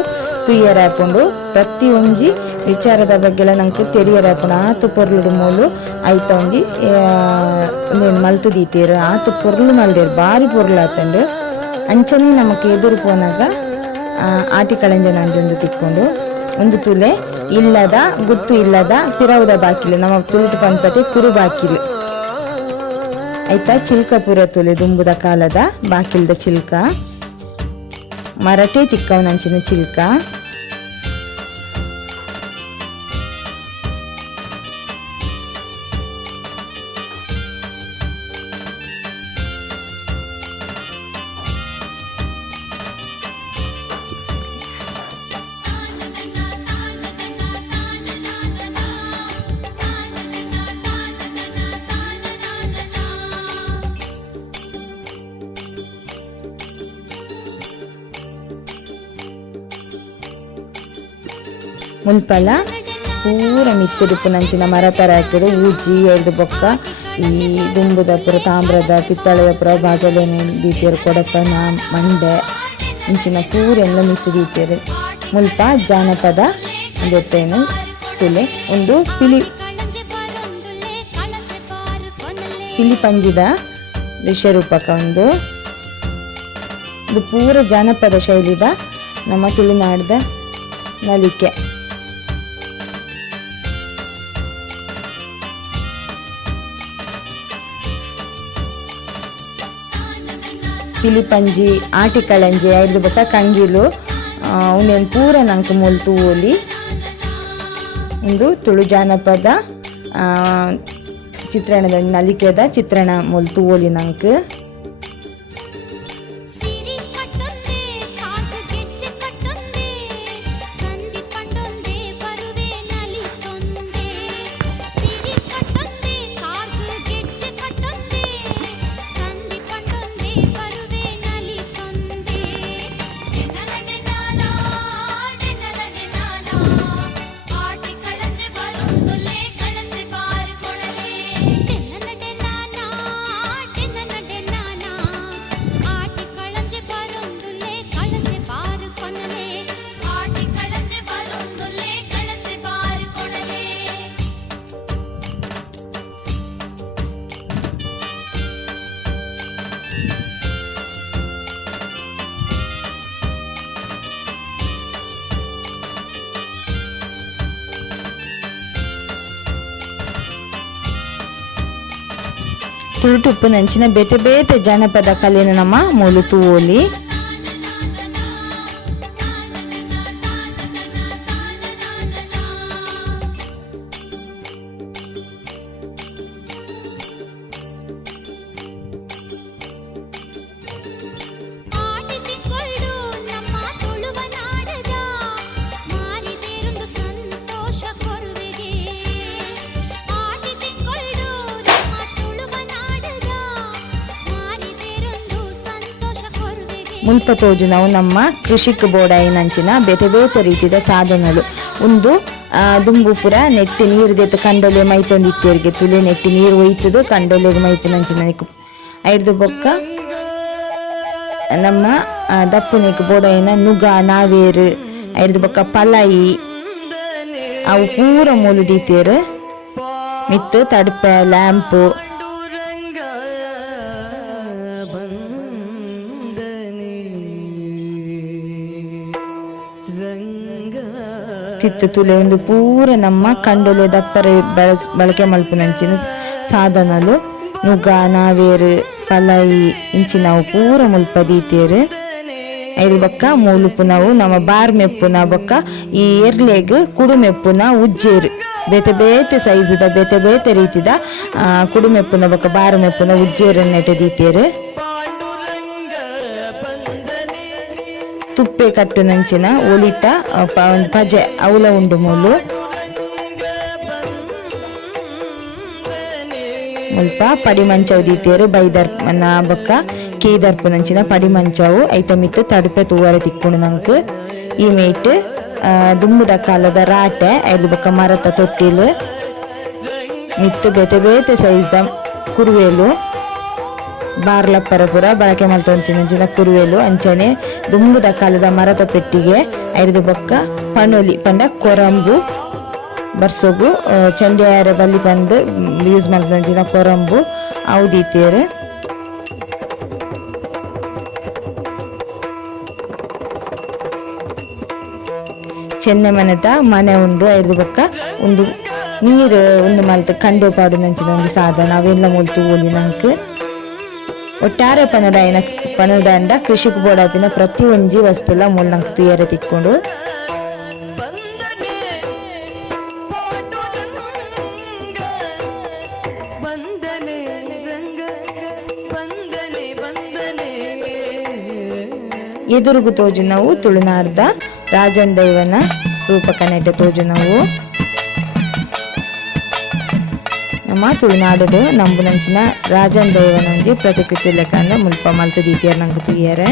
ತುಯ್ಯರಾಪುಂಡು ಪ್ರತಿ ಒಂಜಿ ವಿಚಾರದ ಬಗ್ಗೆ ನಂಗೆ ತೆರಿಯರಾಪುಂಡು ಆತು ಪೊರ್ಲುಡು ಮೂಲು ಐತ ಒಂಜಿ ಮಲ್ತು ದೀತೇರು ಆತು ಪೊರ್ಲು ಮಲ್ದೇರು ಬಾರಿ ಪೊರ್ಲು ಆತಂಡು ಅಂಚನೆ ನಮಕ್ ಎದುರು ಪೋನಾಗ ಆಟಿ ಕಳಂಜ ನಂಜೊಂದು ತಿಕ್ಕೊಂಡು ಒಂದು ತುಲೆ ಇಲ್ಲದ ಗುತ್ತು ಇಲ್ಲದ ಪಿರವುದ ಬಾಕಿಲು ನಮ್ಮ ತುಳುಟು ಪಂಪತೆ ಕುರು ಬಾಕಿಲು ಆಯ್ತಾ ಚಿಲ್ಕ ಪುರ ತುಲೆ ದುಂಬುದ ಕಾಲದ ಬಾಕಿಲ್ದ ಚಿಲ್ಕ ಮರಟೆ ತಿಕ್ಕವನಂಚಿನ ಚಿಲ್ಕ ಮುಲ್ಪಲ ಪೂರ ಮಿತ್ತುಡುಪು ನಂಚಿನ ಮರ ತರ ಹಾಕಿಡು ಊಜಿ ಎರಡು ಬೊಕ್ಕ ಈ ದುಂಬುದ ಪುರ ತಾಮ್ರದ ಪಿತ್ತಳೆದ ಪುರ ಬಾಜಲೆ ದೀತಿಯರು ಕೊಡಪನ ಮಂಡೆ ಇಂಚಿನ ಪೂರೆಲ್ಲ ಮಿತ್ತು ದೀತಿಯರು ಮುಲ್ಪ ಜಾನಪದ ಗೊತ್ತೇನು ತುಲೆ ಒಂದು ಪಿಲಿ ಪಂಜಿದ ದೃಶ್ಯರೂಪಕ ಒಂದು ಇದು ಪೂರ ಜಾನಪದ ಶೈಲಿದ ನಮ್ಮ ತುಳುನಾಡದ ನಲಿಕೆ ಪಿಲಿಪಂಜಿ ಆಟಿ ಕಳಂಜಿ ಐದು ಬತ್ತ ಕಂಗಿಲು ಉಂದೇನು ಪೂರ ನಂಗೆ ಮೊಲ್ತು ಓಲಿ ಒಂದು ತುಳು ಜಾನಪದ ಚಿತ್ರಣದ ನಲಿಕೆದ ಚಿತ್ರಣ ಮೊಲ್ತು ಓಲಿ ನಂಗೆ ತುಳುಟು ಉಪ್ಪುನಂಚಿನ ಬೇತೆ ಬೇತೆ ಜನಪದ ಕಲೆನ ನಮ್ಮ ಮೂಲು ತೂವೋಲಿ. ಮುಲ್ಪ ತೋಜು ನಾವು ನಮ್ಮ ಕೃಷಿಕ್ ಬೋಡಾಯಿನಂಚಿನ ಬೇತೆ ಬೇತೆ ರೀತಿಯ ಸಾಧನಗಳು. ಒಂದು ದುಂಬು ಪುರ ನೆಟ್ಟಿ ನೀರು ದೆತ್ತು ಕಂಡೊಲೆ ಮೈತೊಂದಿತ್ತೇರಿಗೆ ತುಳಿ ನೆಟ್ಟಿ ನೀರು ಒಯ್ತದು ಕಂಡೊಲೆಗೆ ಮೈಪುನಂಚಿನ ಐಡ್ದು ಬೊಕ್ಕ ನಮ್ಮ ದಪ್ಪುನಿಕ್ ಬೋಡಾಯಿನ ನುಗ ನಾವೇರು ಐಡ್ದು ಬೊಕ್ಕ ಪಲಾಯಿ ಅವು ಪೂರ ಮೂಲು ದೀತೇರು. ಮಿತ್ತು ತಡ್ಪೆ ಲ್ಯಾಂಪು ತಿತ್ತು ತುಲೆ ಒಂದು ಪೂರ ನಮ್ಮ ಕಂಡೊಲೆ ದಪ್ಪರೆ ಬಳಕೆ ಮಲ್ಪುನಂಚಿನ ಸಾಧನಲು ನುಗ ನಾವೇರು ಪಲಾಯಿ ಇಂಚಿನವು ಪೂರ ಮುಲ್ಪ ದೀತೇರು. ಐದು ಬೊಕ್ಕ ಮೂಲುಪು ನಾವು ನಮ್ಮ ಬಾರ್ ಮೆಪ್ಪುನ ಬೊಕ್ಕ ಈ ಎರ್ಲೆಗ್ ಕುಡು ಮೆಪ್ಪುನ ಉಜ್ಜೇರು ಬೇತೆ ಬೇತೆ ಸೈಜ್ದ ಬೇತೆ ಬೇತೆ ರೀತಿದ ಕುಡು ಮೆಪ್ಪುನ ಬೊಕ್ಕ ಬಾರ್ ಮೆಪ್ಪುನ ಉಜ್ಜೇರು ನೆಟ್ಟೆ ದೀತೇರು. ತುಪ್ಪೆ ಕಟ್ಟುನಂಚಿನ ಒಲಿತ ಒಂದು ಪಜೆ ಅವಲ ಉಂಡು ಮೂಲು ಮುಲ್ಪ ಪಡಿ ಮಂಚವು ದೀತೇರು ಬೈದರ್ಪನ ಬೊಕ್ಕ ಕೇದರ್ಪುನಂಚಿನ ಪಡಿ ಮಂಚವು ಐತ ಮಿತ್ತು ತಡುಪೆ ತೂವರೆ ತಿಕ್ಕೊಂಡು ನಂಗೆ ಈ ಮೇಟ್ ದುಂಬುದ ಕಾಲದ ರಾಟೆ ಐದು ಬೊಕ್ಕ ಮರತ ತೊಟ್ಟಿಲು ಮಿತ್ತು ಬೇತೆ ಬೇತೆ ಸೈಜ್ದ ಕುರುವೇಲು ಬಾರ್ಲಪ್ಪರ ಪುರ ಬಳಕೆ ಮಲ್ತೊಂತಿನ ಕುರುವೆಲು ಅಂಚನೆ ದುಂಬುದ ಕಾಲದ ಮರದ ಪೆಟ್ಟಿಗೆ ಐದು ಬೊಕ್ಕ ಪಣೊಲಿ ಪಂಡ ಕೊರಂಬು ಬರ್ಸೋಗು ಚಂಡಿಯಾರ ಬಲ್ಲಿ ಬಂದು ಯೂಸ್ ಮಲ್ತೊಂಚಿನ ಕೊರಂಬು ಅವು ದೀತೇರು. ಚೆನ್ನೆ ಮನೆದ ಮನೆ ಉಂಡು ಐದು ಬೊಕ್ಕ ಒಂದು ನೀರು ಒಂದು ಮಲ್ತ ಕಂಡು ಪಾಡು ನಂಚಿನ ಒಂದು ಸಾಧನ ಅವೆಲ್ಲ ಮೂಲ್ತು ಓಲಿ ನಂಗೆ ಒಟ್ಟಾರೆ ಪನಡಾಂಡ ಕೃಷಿಕ್ ಬೋಡಾಪಿನ ಪ್ರತಿ ಒಂಜಿ ವಸ್ತುಲ ಮೂಲ ನಂಗೆ ತುಯ್ಯರೆ ತಿಕ್ಕೊಂಡು ಎದುರುಗು ತೋಜು ನಾವು ತುಳುನಾಡ್ದ ರಾಜನ್ ದೈವನ ರೂಪಕ ನೆಟ್ಟ ತೋಜು ನಾವು ನಮ್ಮ ತುಳುನಾಡುದು ನಂಬುನಂಚಿನ ರಾಜನ್ ದೈವನಂಜಿ ಪ್ರತಿಕೃತಿ ಲೆಕ್ಕ ಮುಲ್ಪ ಮಲ್ತು ದೀತಿಯರ್ ನಂಗೆ ತುಯ್ಯರೆ.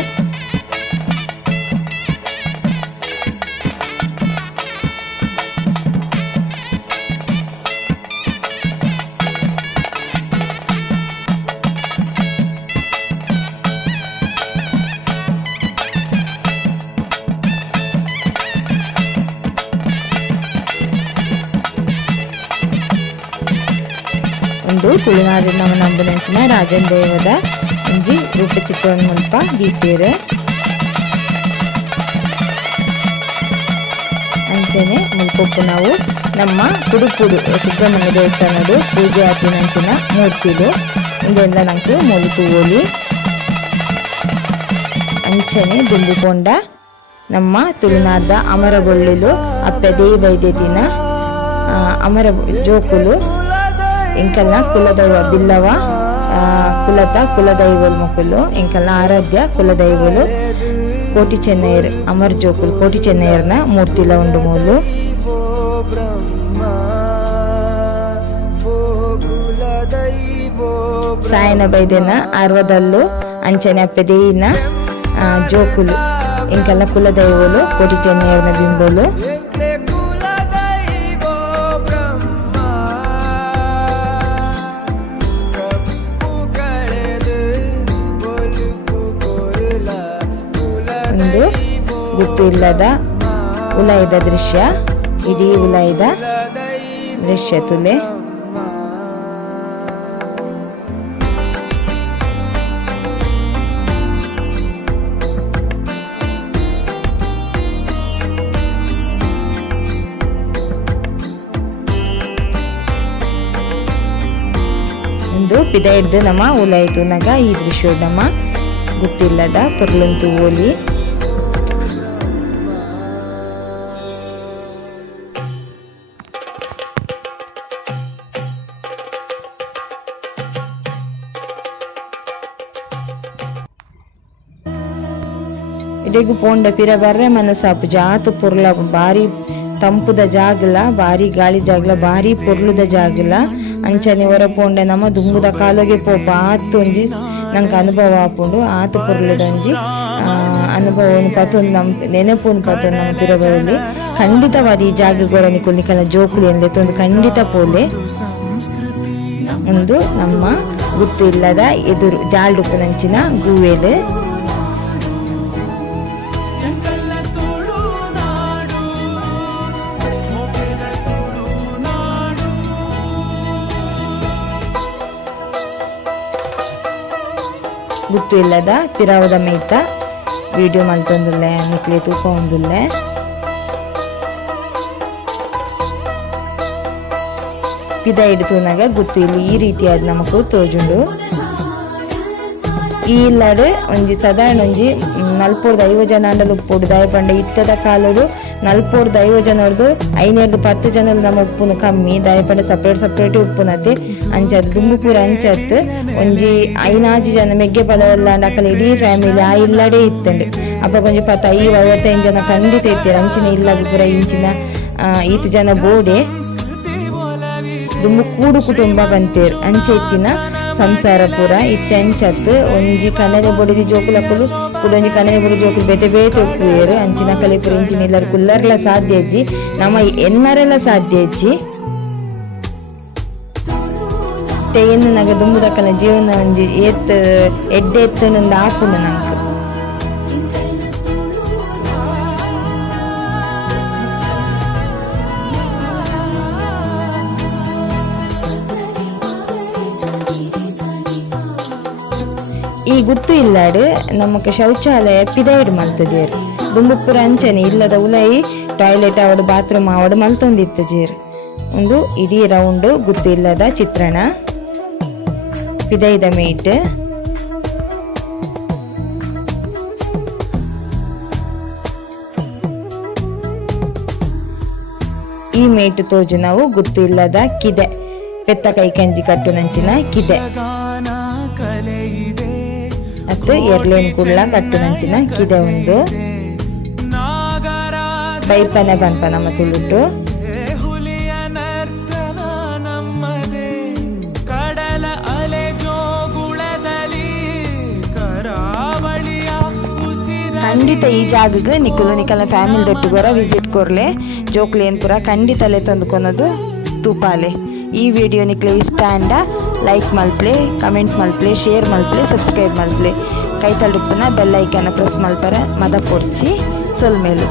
ಒಂದು ತುಳುನಾಡು ನಮ್ಮ ನಂಬುನಂಚಿನ ರಾಜನ್ ದೇವದ ಒಂಜಿ ರೂಪಚಿತ್ರವನ್ನು ಮುಲ್ಪ ದೀತೇರು. ಅಂಚನೆ ಮುಲ್ಪೊಪ್ಪು ನಾವು ನಮ್ಮ ಕುಡುಪುಡು ಸುಬ್ರಹ್ಮಣ್ಯ ದೇವಸ್ಥಾನಡು ಪೂಜೆ ಆತಿನಂಚಿನ ಮೂರ್ತಿಲು ಇದೆಲ್ಲ ನಂಗೆ ಮೂಲು ತೂವೋಲಿ. ಅಂಚನೆ ದುಂಬುಕೊಂಡ ನಮ್ಮ ತುಳುನಾಡ್ದ ಅಮರಗೊಳ್ಳಿಲು ಅಪ್ಪೆ ದೇವೈದ್ಯದಿನ ಅಮರ ಜೋಕುಲು ಇಂಕಲ್ನ ಕುಲದೈವ ಬಿಲ್ಲವ ಕುಲತ ಕುಲದೈವಲ್ ಮಕ್ಕಳು ಇಂಕಲ್ನ ಆರಾಧ್ಯ ಕುಲದೈವಲು ಕೋಟಿ ಚೆನ್ನೈರ್ ಅಮರ್ ಜೋಕುಲ್ ಕೋಟಿ ಚೆನ್ನೈರ್ನ ಮೂರ್ತಿಲ ಉಂಡು ಮೂಲು. ಸಾಯನ ಬೈದೆನ ಅರ್ವದಲ್ಲು ಅಂಚನೆ ಅಪ್ಪೆದೇಯಿನ ಜೋಕುಲು ಇಂಕಲ್ನ ಕುಲದೈವಲು ಕೋಟಿ ಚೆನ್ನೈರ್ನ ಬಿಂಬಲು. ಒಂದು ಗುತ್ತು ಇಲ್ಲದ ಉಲಯದ ದೃಶ್ಯ, ಇಡೀ ಉಲಯದ ದೃಶ್ಯ ತುಲೆ. ಒಂದು ಪಿದ ಹಿಡ್ದು ನಮ್ಮ ಉಲಾಯ್ತು ನಗ ಈ ದೃಶ್ಯ ನಮ್ಮ ಗೊತ್ತಿಲ್ಲದ ಪರ್ಲಂತು ಓಲಿ ಇಡೆಗು ಪೋಂಡ ಪಿರ ಬರ್ರೆ ಮನಸಾಪು ಜಾತ್ ಪೊರ್ಲ ಬಾರಿ ತಂಪುದ ಜಾಗಲ ಬಾರಿ ಗಾಳಿ ಜಾಗಲ ಬಾರಿ ಪೊರ್ಲುದ ಜಾಗಲ ಅಂಚನೆ ಹೊರ ಪೋಂಡ ನಮ್ಮ ದುಂಬುದ ಕಾಲಗೆ ಪೋಪ ಆತು ಒಂಜಿ ನಂಗೆ ಅನುಭವ ಆಪುಂಡು ಆತು ಪೊರ್ಲುದ ಒಂಜಿ ಅನುಭವವನ್ನು ಪತ್ತೊಂದು ನಮ್ಮ ನೆನಪುನು ಪತ್ತೊಂದು ನಮ್ಮ ಪಿರಬರಲ್ಲಿ ಖಂಡಿತವಾದ ಈ ಜಾಗಗಳ ನಿಕಲ ಜೋಕುಲಿ ಎಂದೆತ್ತೊಂದು ಖಂಡಿತ ಪೋಲೆ ಒಂದು ನಮ್ಮ ಗುತ್ತು ಇಲ್ಲದ ಎದುರು ಜಾಲ್ಡುಪ್ಪು ನಂಚಿನ ಗೂವೇಲು ಗುತ್ತು ಇಲ್ಲದ ಪಿರಾವದ ಮೇಯ್ತ ವಿಡಿಯೋ ಮಲ್ತೊಂದುಲ್ಲೆ ನಿಕ್ಲೆ ತೂಕ ಒಂದುಲ್ಲೆ ಪಿದ ಹಿಡಿತುನಾಗ ಗುತ್ತು ಇಲ್ಲಿ ಈ ರೀತಿಯಾದ ನಮಕು ತೋಜುಂಡು ಈ ಇಲ್ಲಾಡು ಒಂಜಿ ಸಾಧಾರಣ ಒಂಜಿ 450 ಜನ ಅಂಡಲು ಉಪ್ಪುಡು ದಾಯ ಪಂಡ ಇತ್ತದ ಕಾಲಡು 450 ಜನರದು 510 ಜನರು ನಮ್ಮ ಉಪ್ಪುನು ಕಮ್ಮಿ ದಾಯ ಪಂಡ ಸಪ್ರೇಟ್ ಉಪ್ಪುನತೆ ಅಂಚದ್ದು ದುಂಬು ಪೂರ ಅಂಚತ್ತು ಒಂಜಿ 5 ಜನ ಮೆಗ್ಗೆ ಪದವಲ್ಲ ಅಕಲ ಇಡೀ ಫ್ಯಾಮಿಲಿ ಆ ಇಲ್ಲಡೆ ಇತ್ತಂಡು ಅಪ್ಪ ಕೊಂಚ 50 ಜನ ಖಂಡಿತ ಇತ್ತೀರ ಅಂಚಿನ ಇಲ್ಲಾಗ ಪೂರ ಇಂಚಿನ 5 ಜನ ಬೋಡೆ ದುಂಬು ಕೂಡು ಕುಟುಂಬ ಬಂತೇರು ಅಂಚೆ ಇತ್ತಿನ ಸಂಸಾರ ಪೂರ ಇತ್ತೆ ಅಂಚತ್ತು ಒಂಜಿ ಕಣ್ಣದ ಬೊಡಿದಿ ಜೋಕುಲಕ್ಕಲು ಕುಡೊಂಜಿ ಕಣ್ಣದ ಬೊಡಿ ಜೋಕುಲು ಬೇತೆ ಬೇತೆ ಉಪ್ಪುವೇರು ಅಂಚಿನ ಕಲೆ ಪೂರ ಇಂಚಿನ ಎಲ್ಲರೂ ಕುಲ್ಲರ್ಲ ಸಾಧ್ಯ ಅಜ್ಜಿ ನಮ್ಮ ಎನ್ನರೆಲ್ಲ ಸಾಧ್ಯ ಅಜ್ಜಿ ತೆಯ್ಯನ್ನು ನಗ ದುಂಬುದಕ್ಕಲ ಜೀವನ ಒಂಜಿ ಎಡ್ಡೆ ಎತ್ತನೊಂದು ಆಪುಂಡು ನಂಗೆ ಈ ಗುತ್ತು ಇಲ್ಲಾಡು ನಮಕ್ ಶೌಚಾಲಯ ಪಿದಾಯ್ಡ್ ಮಲ್ತದೇರು ದುಂಬುಪುರ ಅಂಚನೆ ಇಲ್ಲದ ಉಲೈ ಟಾಯ್ಲೆಟ್ ಆವಡು ಬಾತ್ರೂಮ್ ಆವಡು ಮಲ್ತೊಂದಿತ್ತು ಜೇರು ಒಂದು ಇಡೀ ರೌಂಡ್ ಗುತ್ತು ಇಲ್ಲದ ಚಿತ್ರಣ ಪಿದೈದ ಮೇಟ್ ಈ ಮೇಟ್ ತೋಜು ನಾವು ಗುತ್ತು ಇಲ್ಲದ ಕಿದೆ ಪೆತ್ತ ಕೈ ಕಂಜಿ ಕಟ್ಟು ನಂಚಿನ ಕಿದೆ ಮತ್ತು ಎರ್ಲೇನ್ ಕುಳ್ಳ ಕಟ್ಟು ನಂಚಿನ ಕಿದೆ ಒಂದು ಬೈಪನೆ ಬನ್ಪ ನಮ್ಮ ತುಳುಟು ಖಂಡಿತ ಈ ಜಾಗಕ್ಕೆ ನಿಕಲ ಫ್ಯಾಮಿಲಿ ದೊಟ್ಟುಗೋರ ವಿಸಿಟ್ ಕೊರ್ಲೆ ಜೋಕ್ಲೇನ್ ಪುರ ಖಂಡಿತಲೆ ತಂದುಕೊನೋದು ತೂಪಾಲೆ ಈ ವಿಡಿಯೋ ನಿಕ್ಲೆ ಇಷ್ಟ ಅಂಡ ಲೈಕ್ ಮಲ್ಪ್ಲೆ ಕಮೆಂಟ್ ಮಲ್ಪ್ಲೆ ಶೇರ್ ಮಲ್ಪ್ಲೆ ಸಬ್ಸ್ಕ್ರೈಬ್ ಮಲ್ಪ್ಲೆ ಕೈ ತಳುಪ್ಪನ ಬೆಲ್ ಐಕನ್ನ ಪ್ರೆಸ್ ಮಲ್ಪರ ಮದ ಪೊಡ್ಚಿ ಸೊಲ್ಮೇಲು